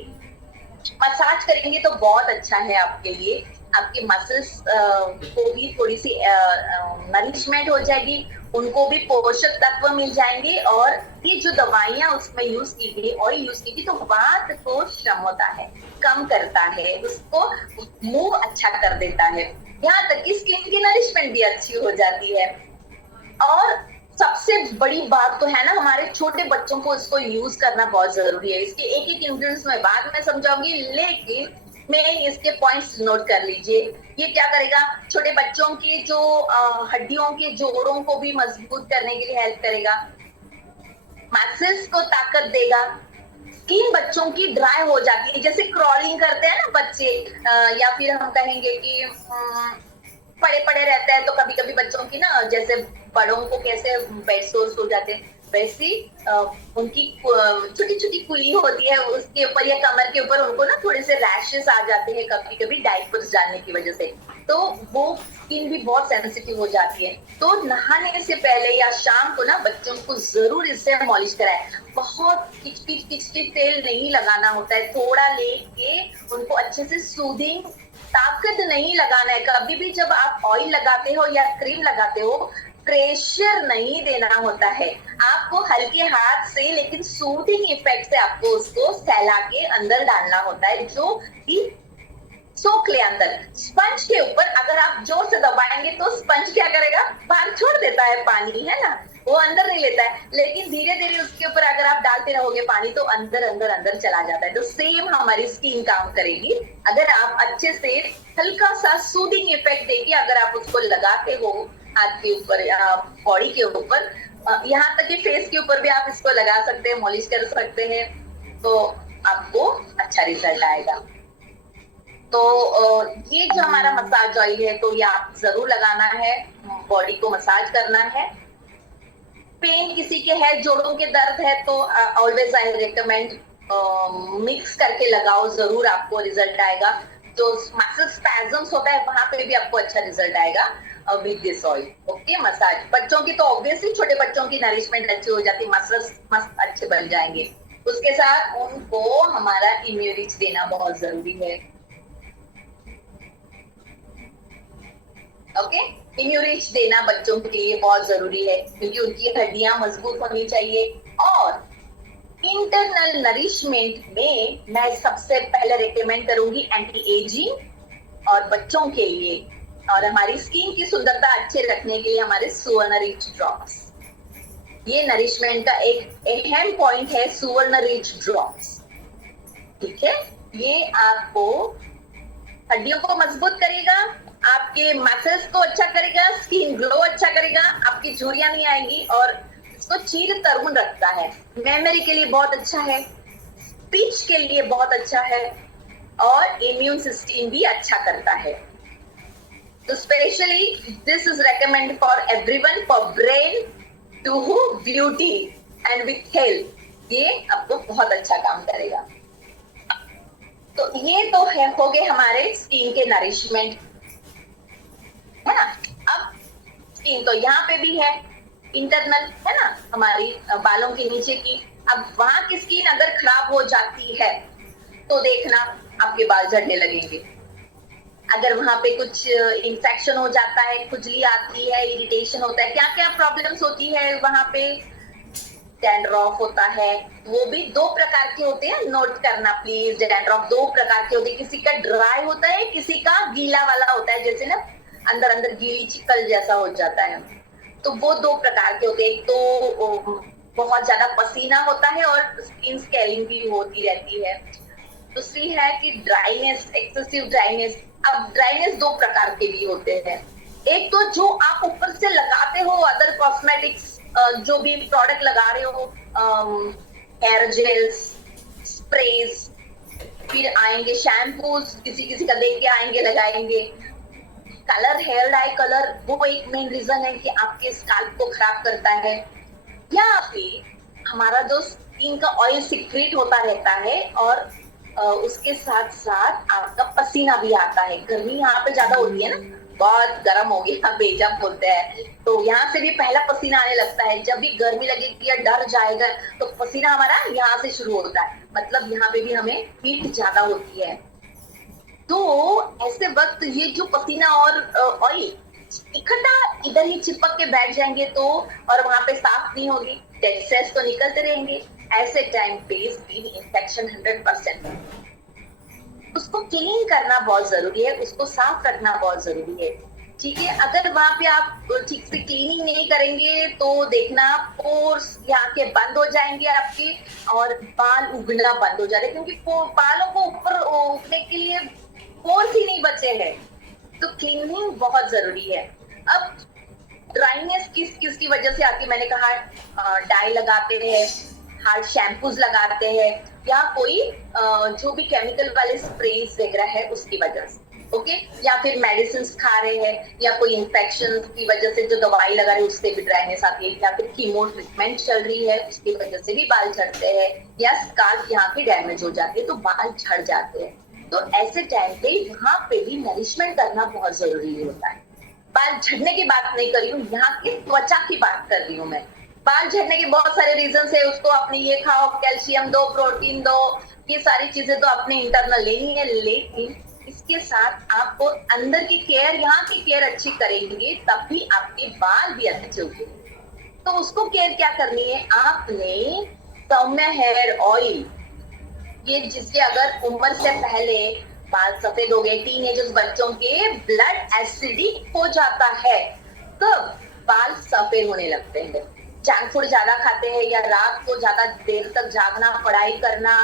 मसाज करेंगे, तो बहुत अच्छा है आपके लिए। आपके मसल्स को भी थोड़ी सी नरिशमेंट हो जाएगी, उनको भी पोषक तत्व मिल जाएंगे, और ये जो दवाइयां उसमें यूज की गई, ऑयल यूज की गई, तो वात को श्रम होता है, कम करता है, उसको मूव अच्छा कर देता है, यहाँ तक कि स्किन की नरिशमेंट भी अच्छी हो जाती है। और सबसे बड़ी बात तो है ना, हमारे छोटे बच्चों को इसको यूज करना बहुत जरूरी है। इसके एक एक इंग्रेडिएंट्स मैं बाद में समझाऊंगी, लेकिन मेन इसके पॉइंट्स नोट कर लीजिए। ये क्या करेगा, छोटे बच्चों की जो हड्डियों के जोड़ों को भी मजबूत करने के लिए हेल्प करेगा, मसल्स को ताकत देगा। स्किन बच्चों की ड्राई हो जाती है, जैसे क्रॉलिंग करते हैं ना बच्चे, या फिर हम कहेंगे कि पड़े पड़े रहते हैं, तो कभी कभी बच्चों की ना, जैसे बड़ों को कैसे बेड सोर्स हो जाते हैं, वैसी उनकी छोटी छोटी कुली होती है उसके ऊपर या कमर के ऊपर उनको ना थोड़े से रैशेस आ जाते हैं कभी कभी डायपर्स डालने की वजह से, तो वो स्किन भी बहुत सेंसिटिव हो जाती है। तो नहाने से पहले या शाम को ना बच्चों को जरूर इससे मॉलिश कराए। बहुत किचकिच तेल नहीं लगाना होता है, थोड़ा लेके उनको अच्छे से सूदिंग, ताकत नहीं लगाना है। कभी भी जब आप ऑयल लगाते हो या क्रीम लगाते हो प्रेशर नहीं देना होता है, आपको हल्के हाथ से लेकिन सूदिंग इफेक्ट से आपको उसको सहला के अंदर डालना होता है, जो कि सोख ले अंदर। स्पंज के ऊपर अगर आप जोर से दबाएंगे तो स्पंज क्या करेगा, बाहर छोड़ देता है पानी, है ना, वो अंदर नहीं लेता है। लेकिन धीरे धीरे उसके ऊपर अगर आप डालते रहोगे पानी तो अंदर अंदर अंदर चला जाता है। तो सेम हमारी स्किन काम करेगी। अगर आप अच्छे से हल्का सा सूदिंग इफेक्ट देके अगर आप उसको लगाते हो हाथ के ऊपर या बॉडी के ऊपर, यहाँ तक कि फेस के ऊपर भी आप इसको लगा सकते हैं, मॉलिश कर सकते हैं, तो आपको अच्छा रिजल्ट आएगा। तो ये जो हमारा मसाज ऑयल है तो ये आप जरूर लगाना है, बॉडी को मसाज करना है। पेन किसी के है, जोड़ों के दर्द है तो ऑलवेज आई रिकमेंड मिक्स करके लगाओ, जरूर आपको रिजल्ट आएगा। जो मसल स्पैजम्स होता है वहां पे भी आपको अच्छा रिजल्ट आएगा with this oil. Okay, massage बच्चों की तो ऑब्वियसली छोटे बच्चों की नरिशमेंट अच्छी हो जाती है, मसल्स मस्त अच्छे बन जाएंगे। उसके साथ उनको हमारा इम्यूनिटी देना बहुत जरूरी है। ओके, इम्यूनिटी देना बच्चों के लिए बहुत जरूरी है क्योंकि उनकी हड्डियां मजबूत होनी चाहिए। और इंटरनल नरिशमेंट में मैं सबसे पहले रिकमेंड करूंगी एंटी एजिंग और बच्चों के लिए, और हमारी स्किन की सुंदरता अच्छे रखने के लिए हमारे सुवर्ण रिच ड्रॉप्स। ये नरिशमेंट का एक अहम पॉइंट है, सुवर्ण रिच ड्रॉप्स। ठीक है, ये आपको हड्डियों को मजबूत करेगा, आपके मसल्स को अच्छा करेगा, स्किन ग्लो अच्छा करेगा, आपकी झुर्रियां नहीं आएंगी, और इसको चीर तरुण रखता है। मेमोरी के लिए बहुत अच्छा है, स्पीच के लिए बहुत अच्छा है, और इम्यून सिस्टम भी अच्छा करता है। तो specially this is recommend for everyone, for brain to beauty and with health. ये आपको बहुत अच्छा काम करेगा। तो ये तो है, हो गए हमारे स्किन के नरिशमेंट, है ना। अब स्किन तो यहाँ पे भी है, इंटरनल, है ना, हमारी बालों के नीचे की। अब वहां की स्किन अगर खराब हो जाती है तो देखना आपके बाल झड़ने लगेंगे। अगर वहां पे कुछ इंफेक्शन हो जाता है, खुजली आती है, इरिटेशन होता है, क्या क्या प्रॉब्लम्स होती है वहां पे, डैंड्रफ होता है, वो भी दो प्रकार के होते हैं, नोट करना प्लीज। डैंड्रफ दो प्रकार के होते हैं, किसी का ड्राई होता है, किसी का गीला वाला होता है, जैसे ना अंदर अंदर गीली चिकल जैसा हो जाता है। तो वो दो प्रकार के होते हैं, एक तो बहुत ज्यादा पसीना होता है और स्किन स्केलिंग भी होती रहती है। दूसरी है कि ड्राइनेस, एक्सेसिव ड्राइनेस। अब ड्राइनेस दो प्रकार के भी होते हैं, एक तो जो आप ऊपर से लगाते हो अदर कॉस्मेटिक्स, जो भी प्रोडक्ट लगा रहे हो, हेयर जेल्स, स्प्रेज, फिर आएंगे शैम्पूज, किसी किसी का देख के आएंगे लगाएंगे। कलर, हेयर डाई कलर, वो एक मेन रीजन है कि आपके स्काल्प को खराब करता है। या फिर हमारा जो स्किन का ऑयल सिक्रेट होता रहता है और उसके साथ साथ आपका पसीना भी आता है। गर्मी यहाँ पे ज्यादा होती है ना, बहुत गर्म हो गया बेजम बोलते हैं, तो यहाँ से भी पहला पसीना आने लगता है। जब भी गर्मी लगेगी या डर जाएगा तो पसीना हमारा यहाँ से शुरू होता है, मतलब यहाँ पे भी हमें हीट ज्यादा होती है। तो ऐसे वक्त ये जो पसीना और ऑयल इकट्ठा इधर ही चिपक के बैठ जाएंगे तो, और वहां पे साफ नहीं होगी, डेड सेल्स तो निकलते रहेंगे। ऐसे टाइम पे स्किन इंफेक्शन 100%। उसको क्लीन करना बहुत जरूरी है, उसको साफ रखना बहुत जरूरी है। ठीक है, अगर वहां पे आप ठीक से क्लीनिंग नहीं करेंगे तो देखना पोर्स यहाँ के बंद हो जाएंगे आपके, और बाल उगना बंद हो जाएंगे, क्योंकि बालों को ऊपर उगने के लिए पोर्स ही नहीं बचे हैं। तो क्लीनिंग बहुत जरूरी है। अब ड्राइनेस किस किस की वजह से आती है, मैंने कहा डाई लगाते हैं, हार्ड शैम्पूज लगाते हैं, या कोई जो भी केमिकल वाले स्प्रेज वगैरह है उसकी वजह से। ओके, या फिर मेडिसिन खा रहे हैं या कोई इन्फेक्शन की वजह से जो दवाई लगा रहे हैं उससे भी ड्राइनेस आती है, या फिर कीमो ट्रीटमेंट चल रही है उसकी वजह से भी बाल झड़ते हैं, या स्काल्प यहाँ की डैमेज हो जाती है तो बाल झड़ जाते हैं। तो ऐसे टाइम पे यहाँ पे भी नरिशमेंट करना बहुत जरूरी होता है। बाल झड़ने की बात नहीं कर रही हूँ, यहाँ की त्वचा की बात कर रही हूँ मैं। बाल झड़ने के बहुत सारे रीजन है, उसको अपने ये खाओ, कैल्शियम दो, प्रोटीन दो, ये सारी चीजें तो अपने इंटरनल लेनी है, लेकिन इसके साथ आपको अंदर की केयर, यहाँ की केयर अच्छी करेंगे तब भी आपके बाल भी अच्छे होंगे। तो उसको केयर क्या करनी है, आपने सौम्य हेयर ऑयल, ये जिसके अगर उम्र से पहले बाल सफेद हो गए, टीनेजर्स बच्चों के ब्लड एसिडिक हो जाता है तब बाल सफेद होने लगते हैं। जंक फूड ज्यादा खाते हैं या रात को ज्यादा देर तक जागना, पढ़ाई करना,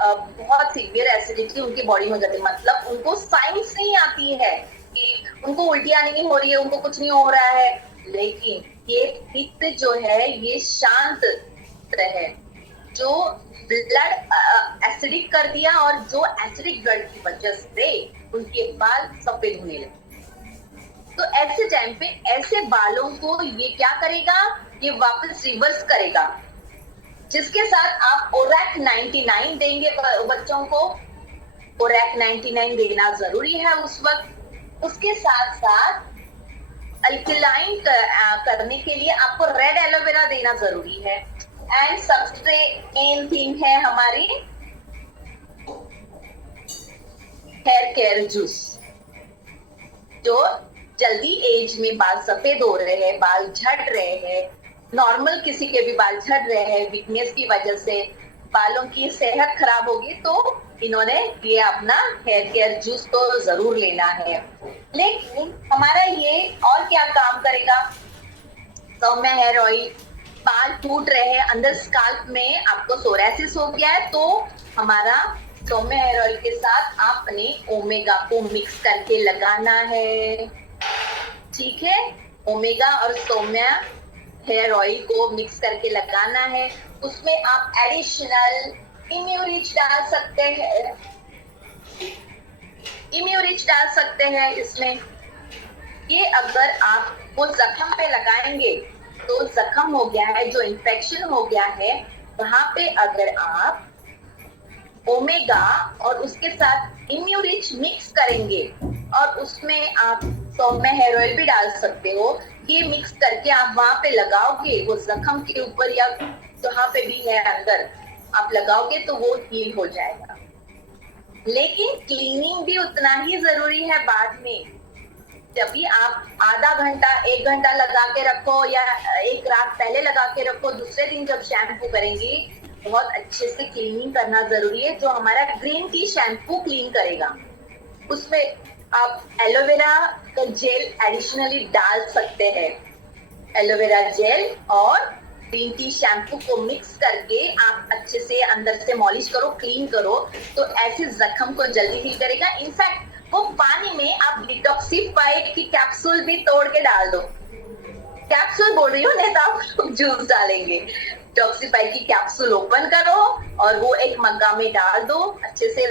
बहुत सीवियर एसिडिटी उनकी बॉडी में हो जाती है। मतलब उनको साइंस नहीं आती है कि उनको उल्टियां नहीं हो रही है, उनको कुछ नहीं हो रहा है, लेकिन ये पित्त जो है ये शांत है जो ब्लड एसिडिक कर दिया, और जो एसिडिक ब्लड की वजह से उनके बाल सफेद होने लगे। तो ऐसे टाइम पे ऐसे बालों को ये क्या करेगा, ये वापस रिवर्स करेगा, जिसके साथ आप ओरैक 99 देंगे बच्चों को। ओरैक 99 देना जरूरी है उस वक्त। उसके साथ साथ अल्कलाइन करने के लिए आपको रेड एलोवेरा देना जरूरी है। एंड सबसे मेन थिंग है हमारी हेयर केयर जूस। जो जल्दी एज में बाल सफेद हो रहे हैं, बाल झड़ रहे हैं, नॉर्मल किसी के भी बाल झड़ रहे हैं, वीकनेस की वजह से बालों की सेहत खराब होगी, तो इन्होंने ये अपना हेयर केयर जूस तो जरूर लेना है। लेकिन हमारा ये और क्या काम करेगा, सौम्य हेयर ऑयल, बाल टूट रहे हैं अंदर स्काल्प में, आपको सोरासिस हो गया है, तो हमारा सौम्य हेयर ऑयल के साथ आपने ओमेगा को मिक्स करके लगाना है। ठीक है, ओमेगा और सौम्य हेयर ऑयल को मिक्स करके लगाना है। उसमें आप एडिशनल इम्यूरिच डाल सकते हैं, इम्यूरिच डाल सकते हैं इसमें। ये अगर आप वो जख्म पे लगाएंगे तो जख्म हो गया है, जो इन्फेक्शन हो गया है, वहां पे अगर आप ओमेगा और उसके साथ इम्यूरिच मिक्स करेंगे और उसमें आप सौम्य हेयर ऑयल भी डाल सकते हो, ये मिक्स करके आप वहां पे लगाओगे, वो जख्म के ऊपर या जहां पे भी है अंदर आप लगाओगे तो वो हील हो जाएगा। लेकिन क्लीनिंग भी उतना ही जरूरी है बाद में। जब भी आप आधा घंटा 1 घंटा लगा के रखो या एक रात पहले लगा के रखो, दूसरे दिन जब शैम्पू करेंगे बहुत अच्छे से क्लीनिंग करना जरूरी है। जो हमारा ग्रीन टी शैम्पू क्लीन करेगा उसमें आप एलोवेरा का जेल एडिशनली डाल सकते हैं। एलोवेरा जेल और ग्रीन टी शैम्पू को मिक्स करके आप अच्छे से अंदर से मॉलिश करो, क्लीन करो, तो ऐसे जख्म को जल्दी हील करेगा। इनफैक्ट वो पानी में आप डिटॉक्सिफाई की कैप्सूल भी तोड़ के डाल दो, कैप्सूल बोल रही हूँ, नहीं तो आप जूस डालेंगे। डिटॉक्सिफाई की कैप्सूल ओपन करो और वो एक मग्गा में डाल दो, अच्छे से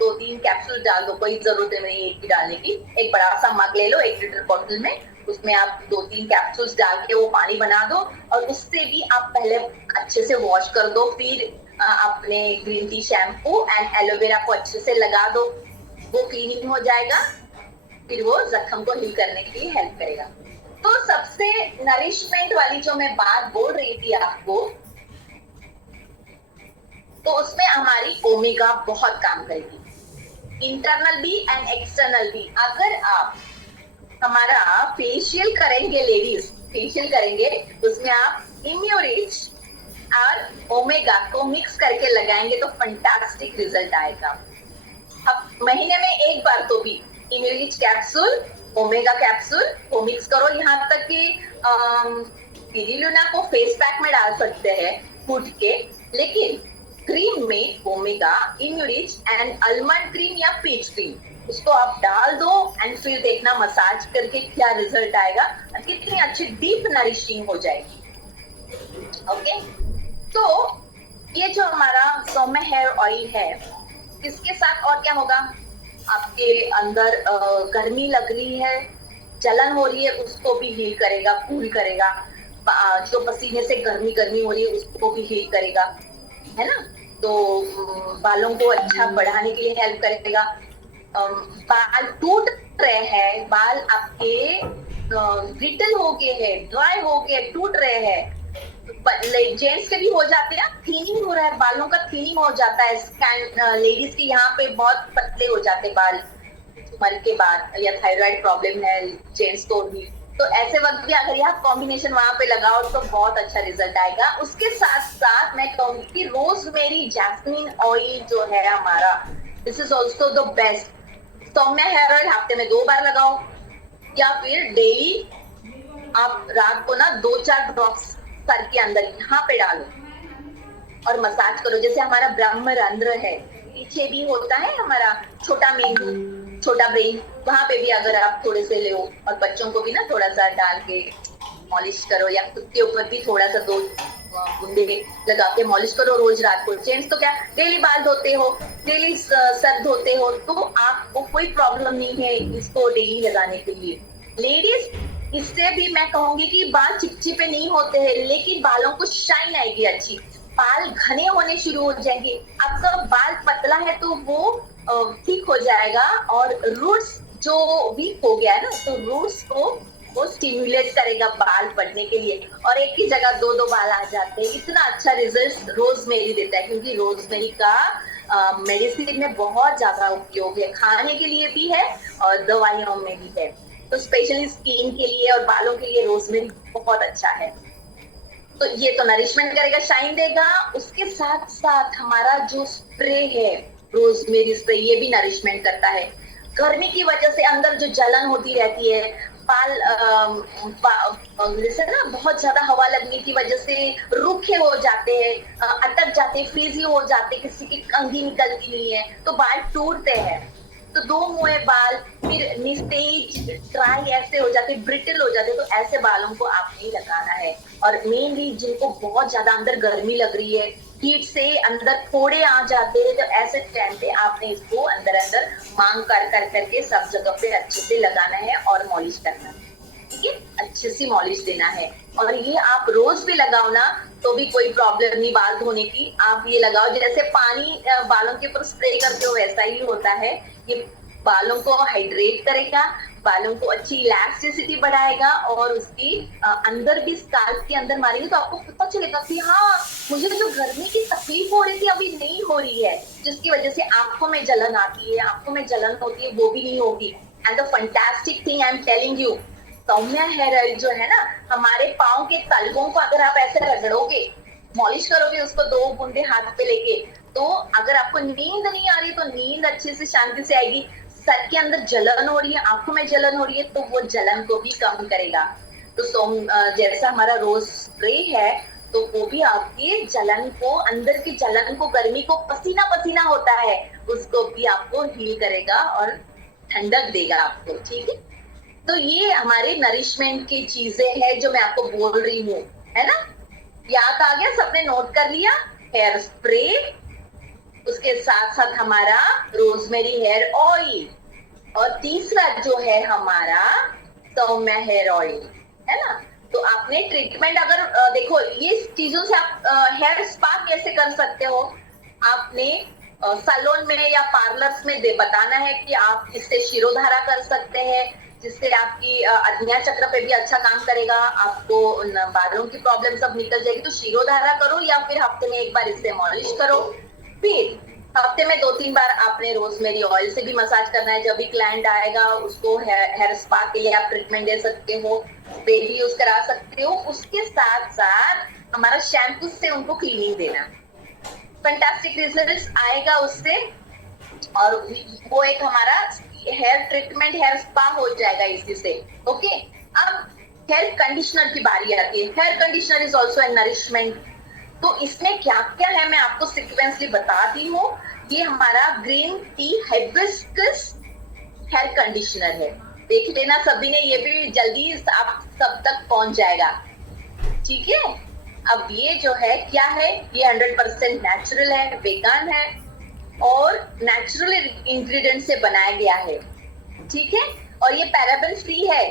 2-3 कैप्सूल डाल दो, कोई जरूरत नहीं एक ही डालने की। एक बड़ा सा मग ले लो 1 लीटर बॉटल में, उसमें आप 2-3 कैप्सूल्स डाल के वो पानी बना दो और उससे भी आप पहले अच्छे से वॉश कर दो। फिर अपने green tea shampoo and aloe vera को अच्छे से लगा दो, वो क्लीनिंग हो जाएगा, फिर वो जख्म को हील करने के लिए हेल्प करेगा। तो सबसे नरिशमेंट वाली जो मैं बात बोल रही थी आपको, तो उसमें हमारी ओमेगा बहुत काम करेगी, इंटरनल भी एंड एक्सटर्नल भी। अगर आप हमारा फेशियल करेंगे, लेडीज फेशियल करेंगे, उसमें आप इम्यूरिच और ओमेगा को मिक्स करके लगाएंगे तो फंटास्टिक रिजल्ट आएगा। अब महीने में एक बार तो भी इम्यूरिच कैप्सूल, ओमेगा कैप्सूल वो मिक्स करो। यहाँ तक कि पिरिलुना को फेस पैक में डाल सकते हैं कूट के, लेकिन क्रीम में ओमेगा, इम्यूरिच एंड आलमंड क्रीम या पीच क्रीम उसको आप डाल दो एंड फिर देखना मसाज करके क्या रिजल्ट आएगा, कितनी अच्छी डीप नरिशिंग हो जाएगी। ओके, तो ये जो हमारा सौम्य हेयर ऑयल है, इसके साथ और क्या होगा, आपके अंदर गर्मी लग रही है, जलन हो रही है, उसको भी हील करेगा, कूल करेगा। जो पसीने से गर्मी गर्मी हो रही है उसको भी हील करेगा, है ना। तो बालों को अच्छा बढ़ाने के लिए हेल्प करेगा। बाल टूट रहे हैं, बाल आपके ब्रिटल हो गए हैं, ड्राई हो गए, टूट रहे हैं, जेंट्स के भी हो जाते हैं, थीनिंग हो रहा है, बालों का थीनिंग हो जाता है, लेडीज के यहाँ पे बहुत पतले हो जाते हैं बाल उम्र के बाद, या थायराइड प्रॉब्लम है जेंट्स को भी, तो ऐसे वक्त भी अगर आप कॉम्बिनेशन वहां पे लगाओ तो बहुत अच्छा रिजल्ट आएगा। उसके साथ साथ मैं कहूंगी कि रोजमेरी जैस्मिन ऑयल जो है हमारा, this is also the best. Saumya hair oil हफ्ते में 2 बार लगाओ, या फिर डेली आप रात को ना 2-4 ड्रॉप्स सर के अंदर यहाँ पे डालो और मसाज करो। जैसे हमारा ब्रह्म रंध्र है, पीछे भी होता है हमारा छोटा मेंदू, छोटा ब्रेन, वहां पे भी अगर आप थोड़े से ले, और बच्चों को भी ना थोड़ा सा डाल के मॉलिश करो, या खुद के ऊपर भी थोड़ा सा 2 बूंदे लगा के मॉलिश करो रोज रात को। जेंट्स तो क्या डेली बाल धोते हो, डेली सर धोते हो, तो आपको कोई प्रॉब्लम नहीं है इसको डेली लगाने के लिए। लेडीज, इससे भी मैं कहूंगी कि बाल चिपचिपे नहीं होते हैं, लेकिन बालों को शाइन आएगी अच्छी, बाल घने होने शुरू हो जाएंगे। आपका बाल पतला है तो वो ठीक हो जाएगा, और रूट्स जो वीक हो गया है ना, तो रूट्स को वो स्टिमुलेट करेगा बाल बढ़ने के लिए, और एक ही जगह 2-2 बाल आ जाते हैं। इतना अच्छा रिजल्ट रोजमेरी देता है, क्योंकि रोजमेरी का मेडिसिन में बहुत ज्यादा उपयोग है, खाने के लिए भी है और दवाइयों में भी है। तो स्पेशली स्किन के लिए और बालों के लिए रोजमेरी बहुत अच्छा है। तो ये तो नरिशमेंट करेगा, शाइन देगा। उसके साथ साथ हमारा जो स्प्रे है रोजमेरी स्प्रे, ये भी नरिशमेंट करता है। गर्मी की वजह से अंदर जो जलन होती रहती है, बाल जैसे ना बहुत ज्यादा हवा लगने की वजह से रूखे हो जाते हैं, अटक जाते हैं, फ्रीजी हो जाते हैं, किसी की कंघी निकलती नहीं है, तो बाल टूटते हैं। तो 2 मुए बाल फिर निस्तेज ड्राई ऐसे हो जाते, ब्रिटल हो जाते, तो ऐसे बालों को आप नहीं लगाना है। और मेनली जिनको बहुत ज्यादा अंदर गर्मी लग रही है, हीट से अंदर फोड़े आ जाते हैं, तो ऐसे टाइम पे आपने इसको अंदर अंदर मांग कर कर करके सब जगह पे अच्छे से लगाना है और मॉलिश करना है, ठीक है, अच्छे से मॉलिश देना है। और ये आप रोज भी लगाओ ना तो भी कोई प्रॉब्लम नहीं बाल धोने की। आप ये लगाओ, जैसे पानी बालों के ऊपर स्प्रे करते हो वैसा ही होता है। ये बालों को हाइड्रेट करेगा, बालों को अच्छी इलास्टिसिटी बढ़ाएगा, और उसकी अंदर भी स्काल्प के अंदर मारेंगे तो आपको पता चलेगा कि हाँ, मुझे जो गर्मी की तकलीफ हो रही थी अभी नहीं हो रही है, जिसकी वजह से आंखों में जलन आती है, आंखों में जलन होती है, वो भी नहीं होगी। And the fantastic thing I am telling you, Saumya hair oil जो है ना, हमारे पाँव के तलवों को अगर आप ऐसे रगड़ोगे, मॉलिश करोगे उसको 2 बूंदे हाथ पे लेके, तो अगर आपको नींद नहीं आ रही तो नींद अच्छे से शांति से आएगी। सर के अंदर जलन हो रही है, आंखों में जलन हो रही है, तो वो जलन को भी कम करेगा। तो जैसा हमारा रोज स्प्रे है, तो वो भी आपकी जलन को, अंदर की जलन को, गर्मी को, पसीना पसीना होता है उसको भी आपको हील करेगा और ठंडक देगा आपको, ठीक है। तो ये हमारे नरिशमेंट की चीजें हैं जो मैं आपको बोल रही हूँ, है ना। याद आ गया, सबने नोट कर लिया। हेयर स्प्रे, उसके साथ साथ हमारा रोजमेरी हेयर ऑयल, और तीसरा जो है हमारा सौम्या हेयर ऑयल, है ना। तो आपने ट्रीटमेंट अगर देखो, ये चीजों से आप हेयर स्पा कैसे कर सकते हो, आपने सैलून में या पार्लर्स में बताना है कि आप इससे शिरोधारा कर सकते हैं, जिससे आपकी आज्ञा चक्र पे भी अच्छा काम करेगा, आपको बालों की प्रॉब्लम सब निकल जाएगी। तो शिरोधारा करो, या फिर हफ्ते में 1 बार इससे मॉलिश करो। फिर हफ्ते में 2-3 बार आपने रोजमेरी ऑयल से भी मसाज करना है। जब भी क्लाइंट आएगा उसको हेयर स्पा के लिए आप ट्रीटमेंट दे सकते हो, बेबी यूज करा सकते हो। उसके साथ साथ हमारा शैम्पू से उनको क्लीनिंग देना, फैंटास्टिक रिजल्ट्स आएगा उससे, और वो एक हमारा हेयर ट्रीटमेंट, हेयर स्पा हो जाएगा इसी से। ओके, अब हेयर कंडीशनर की बारी आती है। Hair conditioner is also a nourishment. तो इसमें क्या क्या है मैं आपको सीक्वेंसली बताती हूँ। ये हमारा green tea hibiscus hair conditioner है, देख लेना सभी ने, ये भी जल्दी आप सब तक पहुंच जाएगा, ठीक है। अब ये जो है क्या है, ये 100% नेचुरल है, वेगन है, और नेचुरल इंग्रेडिएंट से बनाया गया है, ठीक है। और ये पैराबेन फ्री है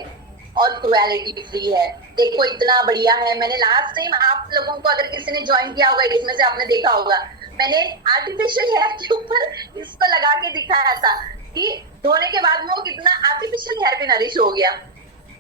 और क्रुएलिटी फ्री है। देखो इतना बढ़िया है। मैंने लास्ट टाइम आप लोगों को, अगर किसी ने ज्वाइन किया होगा इसमें से, आपने देखा होगा मैंने आर्टिफिशियल हेयर के ऊपर इसको लगा के दिखाया था कि धोने के बाद में वो कितना आर्टिफिशियल हेयर भी नरिश हो गया।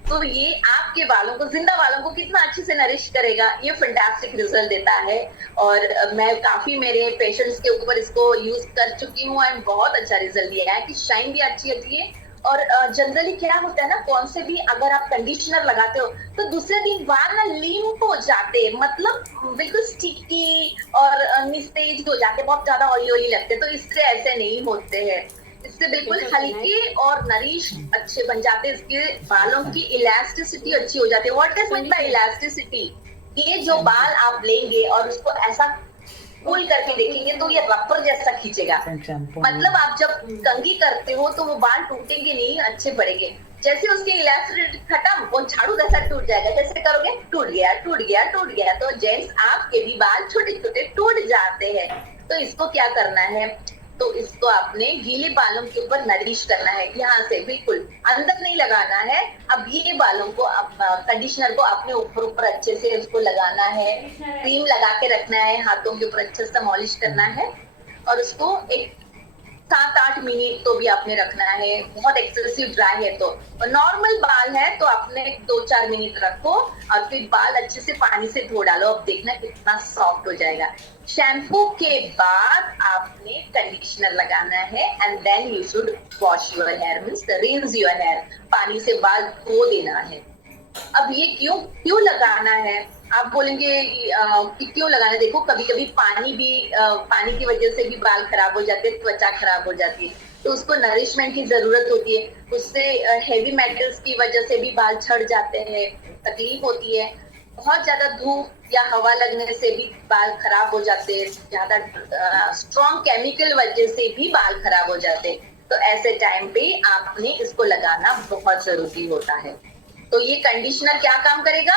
तो ये आपके बालों को, जिंदा बालों को कितना अच्छे से नरिश करेगा। ये फैंटास्टिक रिजल्ट देता है और मैं काफी मेरे पेशेंट्स के ऊपर इसको यूज कर चुकी हूँ एंड बहुत अच्छा रिजल्ट दिया है कि शाइन भी अच्छी आती है। और जनरली क्या होता है ना, कौन से भी अगर आप कंडीशनर लगाते हो तो दूसरे दिन बाल ना लीम्प हो जाते, मतलब बिल्कुल स्टिकी और निस्तेज हो जाते, बहुत ज्यादा ऑयली ऑयली लगते। तो इससे ऐसे नहीं होते हैं, इससे बिल्कुल हल्के और नरिश अच्छे बन जाते हैं। इसके बालों की इलास्टिसिटी अच्छी हो जाती है। What is mean by elasticity? ये जो बाल आप लेंगे और उसको ऐसा पुल करके देखेंगे तो ये रबर जैसा खींचेगा। मतलब आप जब कंघी करते हो तो वो बाल टूटेंगे नहीं, अच्छे पड़ेंगे। जैसे उसकी इलास्टिसिटी खत्म, वो झाड़ू जैसा टूट जाएगा। जैसे करोगे टूट गया टूट गया टूट गया। तो जेंट्स आपके भी बाल छोटे छोटे टूट जाते हैं। तो इसको क्या करना है, तो इसको आपने गीले बालों के ऊपर नरिश करना है, यहाँ से बिल्कुल अंदर नहीं लगाना है। अब ये बालों को कंडीशनर को अपने ऊपर ऊपर अच्छे से उसको लगाना है, क्रीम लगा के रखना है, हाथों के ऊपर अच्छे से मॉलिश करना है और उसको एक 7-8 मिनट तो भी आपने रखना है। बहुत एक्सेसिव ड्राई है तो, नॉर्मल बाल है तो आपने 2-4 मिनट रखो और फिर बाल अच्छे से पानी से धो डालो। अब देखना कितना सॉफ्ट हो जाएगा। शैम्पू के बाद आपने कंडीशनर लगाना है and then you should wash your hair, means rinse your hair. पानी से बाल धो देना है। अब ये क्यों लगाना है, आप बोलेंगे कि क्यों लगाना है। देखो कभी कभी पानी की वजह से भी बाल खराब हो जाते हैं, त्वचा खराब हो जाती है, तो उसको नरिशमेंट की जरूरत होती है। उससे हेवी मेटल्स की वजह से भी बाल झड़ जाते हैं, तकलीफ होती है। बहुत ज्यादा धूप या हवा लगने से भी बाल खराब हो जाते हैं, ज्यादा स्ट्रॉन्ग केमिकल वजह से भी बाल खराब हो जाते हैं। तो ऐसे टाइम पे आपने इसको लगाना बहुत जरूरी होता है। तो ये कंडीशनर क्या काम करेगा,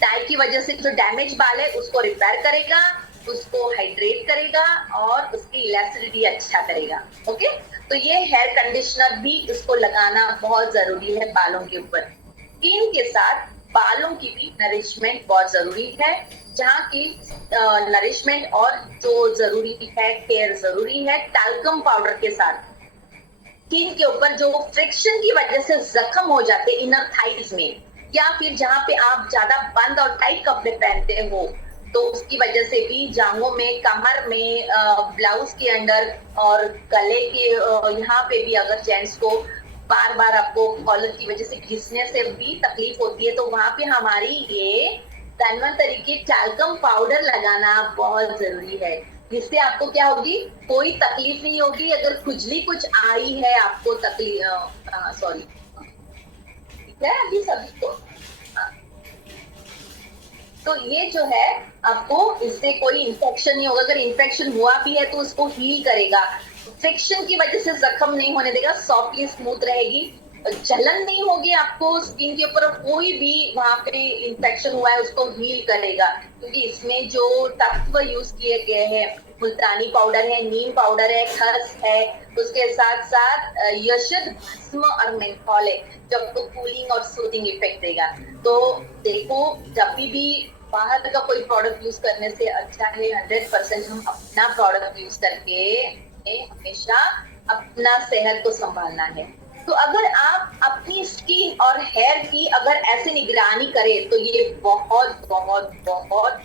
डाई की वजह से जो डैमेज बाल है उसको रिपेयर करेगा, उसको हाइड्रेट करेगा और उसकी इलास्टिसिटी अच्छा करेगा। ओके, तो ये हेयर कंडीशनर भी इसको लगाना बहुत जरूरी है बालों के ऊपर। स्किन के साथ बालों की भी नरिशमेंट बहुत जरूरी है, जहाँ की नरिशमेंट और जो जरूरी है, केयर जरूरी है। टैल्कम पाउडर के साथ स्किन के ऊपर जो फ्रिक्शन की वजह से जख्म हो जाते हैं इनर थाइज में, या फिर जहाँ पे आप ज्यादा बंद और टाइट कपड़े पहनते हो, तो उसकी वजह से भी जांघों में, कमर में, ब्लाउज के अंदर और गले के यहाँ पे भी अगर जेंट्स को बार बार आपको कॉलर की वजह से घिसने से भी तकलीफ होती है, तो वहां पे हमारी ये धन्वंतरी की टैल्कम पाउडर लगाना बहुत जरूरी है। जिससे आपको क्या होगी, कोई तकलीफ नहीं होगी। अगर खुजली कुछ आई है आपको तकलीफ, सॉरी, ठीक है अभी सभी को, तो ये जो है आपको इससे कोई इंफेक्शन नहीं होगा। अगर इंफेक्शन हुआ भी है तो उसको हील करेगा, फ्रिक्शन की वजह से जख्म नहीं होने देगा, सॉफ्टली स्मूथ रहेगी, जलन नहीं होगी आपको स्किन के ऊपर। कोई भी वहां पे इंफेक्शन हुआ है उसको हील करेगा, क्योंकि इसमें जो तत्व यूज किए गए हैं, मुल्तानी पाउडर है, नीम पाउडर है, खस है, उसके साथ साथ यशद भस्म और मेंथॉल है, जो आपको कूलिंग और सूदिंग इफेक्ट देगा। तो देखो जब भी बाहर का कोई प्रोडक्ट यूज करने से अच्छा है 100% हम अपना प्रोडक्ट यूज करके हमेशा अपना सेहत को संभालना है। तो अगर आप अपनी स्किन और हेयर की अगर ऐसे निगरानी करें तो ये बहुत बहुत बहुत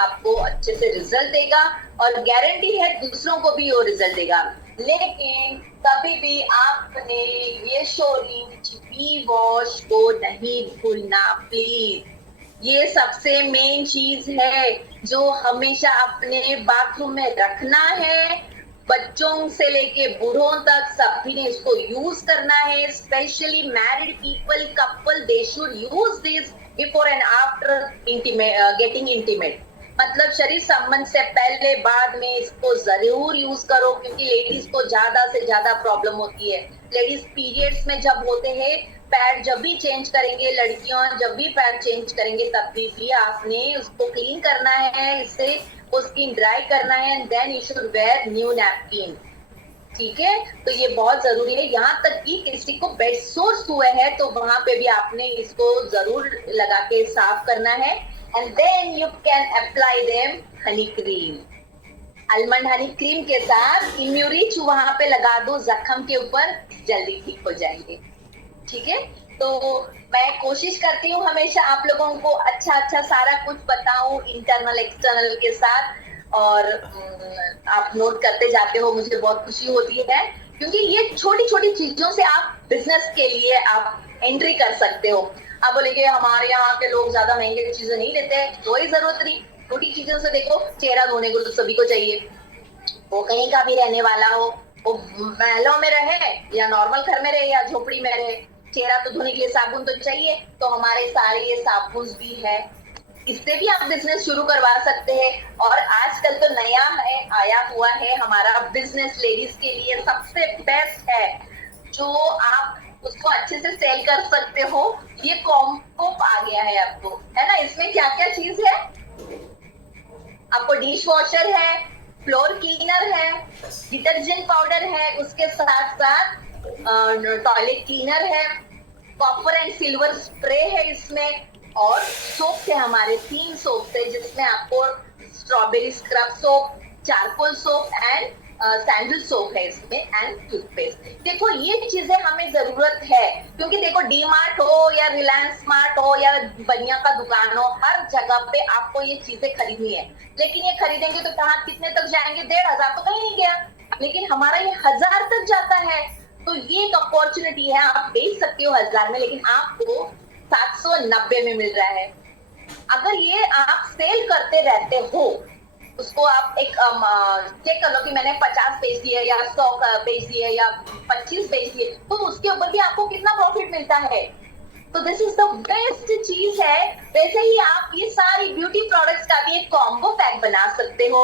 आपको अच्छे से रिजल्ट देगा और गारंटी है दूसरों को भी वो रिजल्ट देगा। लेकिन कभी भी आपने ये शोरिंग बी वॉश को नहीं भूलना प्लीज। ये सबसे मेन चीज है जो हमेशा अपने बाथरूम में रखना है। बच्चों से लेके बूढ़ों तक सभी ने इसको यूज करना है। Specially married people, couple, they should use this before and after getting intimate. मतलब शरीर संबंध से पहले बाद में इसको जरूर यूज करो, क्योंकि लेडीज को ज्यादा से ज्यादा प्रॉब्लम होती है। लेडीज पीरियड्स में जब होते हैं, पैड जब भी चेंज करेंगे, लड़कियां जब भी पैड चेंज करेंगे तब भी आपने उसको क्लीन करना है, इससे वो स्किन ड्राई करना है, and then you should wear new napkin. ठीक है, तो ये बहुत जरूरी है। यहाँ तक कि किसी को बेड सोर्स हुए है तो वहां पे भी आपने इसको जरूर लगा के साफ करना है, and then you can apply them honey cream. Almond honey cream के साथ इम्यूरिच वहां पे लगा दो जख्म के ऊपर, जल्दी ठीक हो जाएंगे। ठीक है, तो मैं कोशिश करती हूँ हमेशा आप लोगों को अच्छा अच्छा सारा कुछ बताऊं, इंटरनल एक्सटर्नल के साथ, और आप नोट करते जाते हो, मुझे बहुत खुशी होती है, क्योंकि ये छोटी छोटी चीजों से आप बिजनेस के लिए आप एंट्री कर सकते हो। आप बोलेंगे हमारे यहाँ के लोग ज्यादा महंगे चीजें नहीं लेते, कोई जरूरत नहीं। छोटी चीजों से देखो, चेहरा धोने को तो सभी को चाहिए, वो कहीं का भी रहने वाला हो, वो महलों में रहे या नॉर्मल घर में रहे या झोपड़ी में रहे, चेहरा तो धोने के लिए साबुन तो चाहिए। तो हमारे सारे ये साबुन भी है, इससे भी आप बिजनेस शुरू करवा सकते हैं। और आजकल तो नया है, आया हुआ है हमारा बिजनेस लेडीज के लिए सबसे बेस्ट है, जो आप उसको अच्छे से सेल कर सकते हो। ये कॉम्बो आ गया है आपको, है ना। इसमें क्या क्या चीज है, आपको डिश वॉशर है, फ्लोर क्लीनर है, डिटर्जेंट पाउडर है, उसके साथ साथ टॉयलेट क्लीनर है, कॉपर एंड सिल्वर स्प्रे है इसमें, और सोप है हमारे 3 सोप है, जिसमें आपको strawberry scrub soap, charcoal soap and sandal soap है इसमें, एंड टूथपेस्ट। देखो ये चीजें हमें जरूरत है, क्योंकि देखो डी मार्ट हो या रिलायंस स्मार्ट हो या बनिया का दुकान हो, हर जगह पे आपको ये चीजें खरीदनी है। लेकिन ये खरीदेंगे तो कहाँ कितने तक जाएंगे, 1500 तो कहीं नहीं गया, लेकिन हमारा ये 1000 तक जाता है। तो ये एक अपॉर्चुनिटी है, आप बेच सकते हो 1000 में, लेकिन आपको 790 में मिल रहा है। अगर ये आप सेल करते रहते हो, उसको आप एक चेक कर लो कि मैंने 50 बेच दिए या 100 बेच दिए या 25 बेच दिए, तो उसके ऊपर भी आपको कितना प्रॉफिट मिलता है। तो दिस इज द बेस्ट चीज है। वैसे ही आप ये सारी ब्यूटी प्रोडक्ट्स का भी एक कॉम्बो पैक बना सकते हो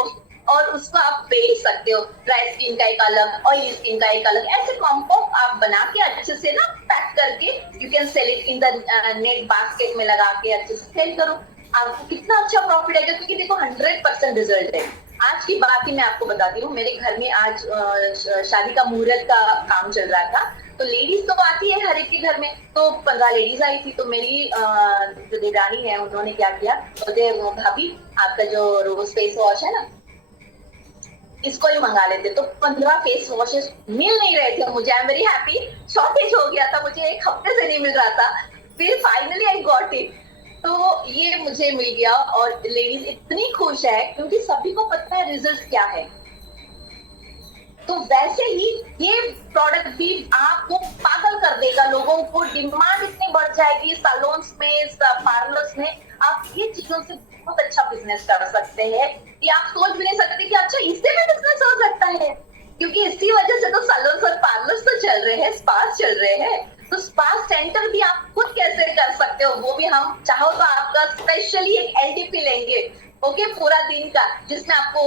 और उसको आप बेच सकते हो। ड्राई स्किन का एक अलग, ऑयली स्किन का एक अलग, ऐसे कॉम्बो आप बना के अच्छे से ना पैक करके you can sell it in the net basket में लगा के अच्छे से सेल करो। आपको कितना अच्छा प्रॉफिट आएगा, क्योंकि देखो 100% रिजल्ट है। आज की बात ही मैं आपको बताती हूँ, मेरे घर में आज शादी का मुहूर्त का काम चल रहा था, तो लेडीज तो आती है हर एक के घर में, तो 15 लेडीज आई थी। तो मेरी जो देवरानी है उन्होंने क्या किया, बोलते भाभी आपका जो रोज फेस वॉश है ना, इसको ही मंगा लेते। तो 15 फेस वॉशेस मिल नहीं रहे थे मुझे, आई एम वेरी हैप्पी, शॉर्टेज हो गया था, मुझे 1 हफ्ते से नहीं मिल रहा था, फिर फाइनली आई गॉट इट। तो ये मुझे मिल गया और लेडीज इतनी खुश है, क्योंकि सभी को पता है रिजल्ट क्या है। तो वैसे ही ये प्रोडक्ट भी आपको पागल कर देगा, लोगों को डिमांड इतनी बढ़ जाएगी सैलून्स में, पार्लर्स में। आप ये चीजों से बहुत अच्छा बिजनेस कर सकते हैं, कि आप सोच भी नहीं सकते कि अच्छा इससे भी बिजनेस हो सकता है, क्योंकि इसी वजह से तो सैलून्स और पार्लर्स तो चल रहे हैं, स्पास चल रहे हैं। तो स्पा सेंटर भी आप खुद कैसे कर सकते हो, वो भी हम चाहो तो आपका स्पेशली एक LTP लेंगे, ओके, पूरा दिन का, जिसमें आपको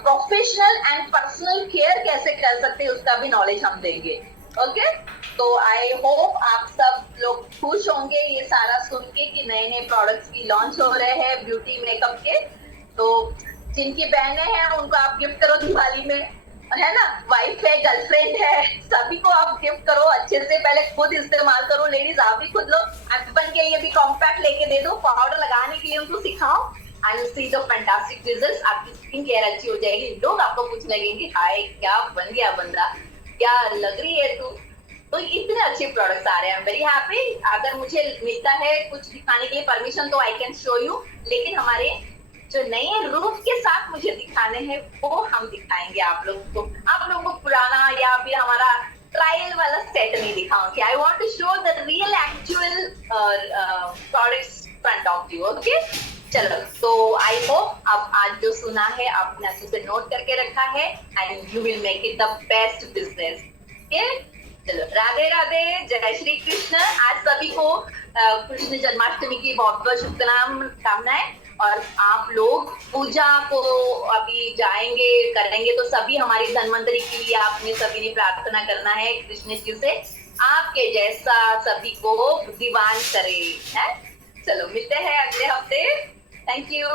प्रोफेशनल एंड पर्सनल केयर कैसे कर सकते हैं उसका भी नॉलेज हम देंगे। ओके, तो आई होप आप सब लोग खुश होंगे ये सारा सुन के कि नए नए प्रोडक्ट्स भी लॉन्च हो रहे हैं ब्यूटी मेकअप के। तो जिनकी बहनें हैं उनको आप गिफ्ट करो दिवाली में, है ना, वाइफ है, गर्लफ्रेंड है, सभी को आप गिफ्ट करो अच्छे से। पहले खुद इस्तेमाल करो, लेडीज आप भी खुद लो, हस्बैंड के लिए भी कॉम्पैक्ट लेके दे दो, पाउडर लगाने के लिए उनको सिखाओ, and see the fantastic results. आपकी स्किन केयर अच्छी हो जाएगी, लोग आपको पूछने लगेंगे हाय क्या बन गया बंदा, क्या लग रही है तू। तो इतने अच्छे प्रोडक्ट्स आ रहे हैं, वेरी हैप्पी। अगर मुझे मिलता है कुछ दिखाने के लिए परमिशन तो आई कैन शो यू, लेकिन हमारे जो नए रूप के साथ मुझे दिखाने हैं वो हम दिखाएंगे आप लोगों को। आप लोगों को पुराना या फिर हमारा ट्रायल वाला सेट नहीं दिखाऊंगी। I want to show the real actual products front of you. Okay, चलो, तो आई होप आप आज जो सुना है आपने अच्छे से नोट करके रखा है, and you will make it the best business. Okay, चलो, राधे राधे, जय श्री कृष्ण। आज सभी को कृष्ण जन्माष्टमी की बहुत बहुत शुभकामनाएं। और आप लोग पूजा को अभी जाएंगे करेंगे तो सभी हमारी धन्वंतरी के लिए आपने सभी ने प्रार्थना करना है कृष्ण जी से, आपके जैसा सभी को बुद्धिमान करे। है, चलो मिलते हैं अगले हफ्ते। Thank you.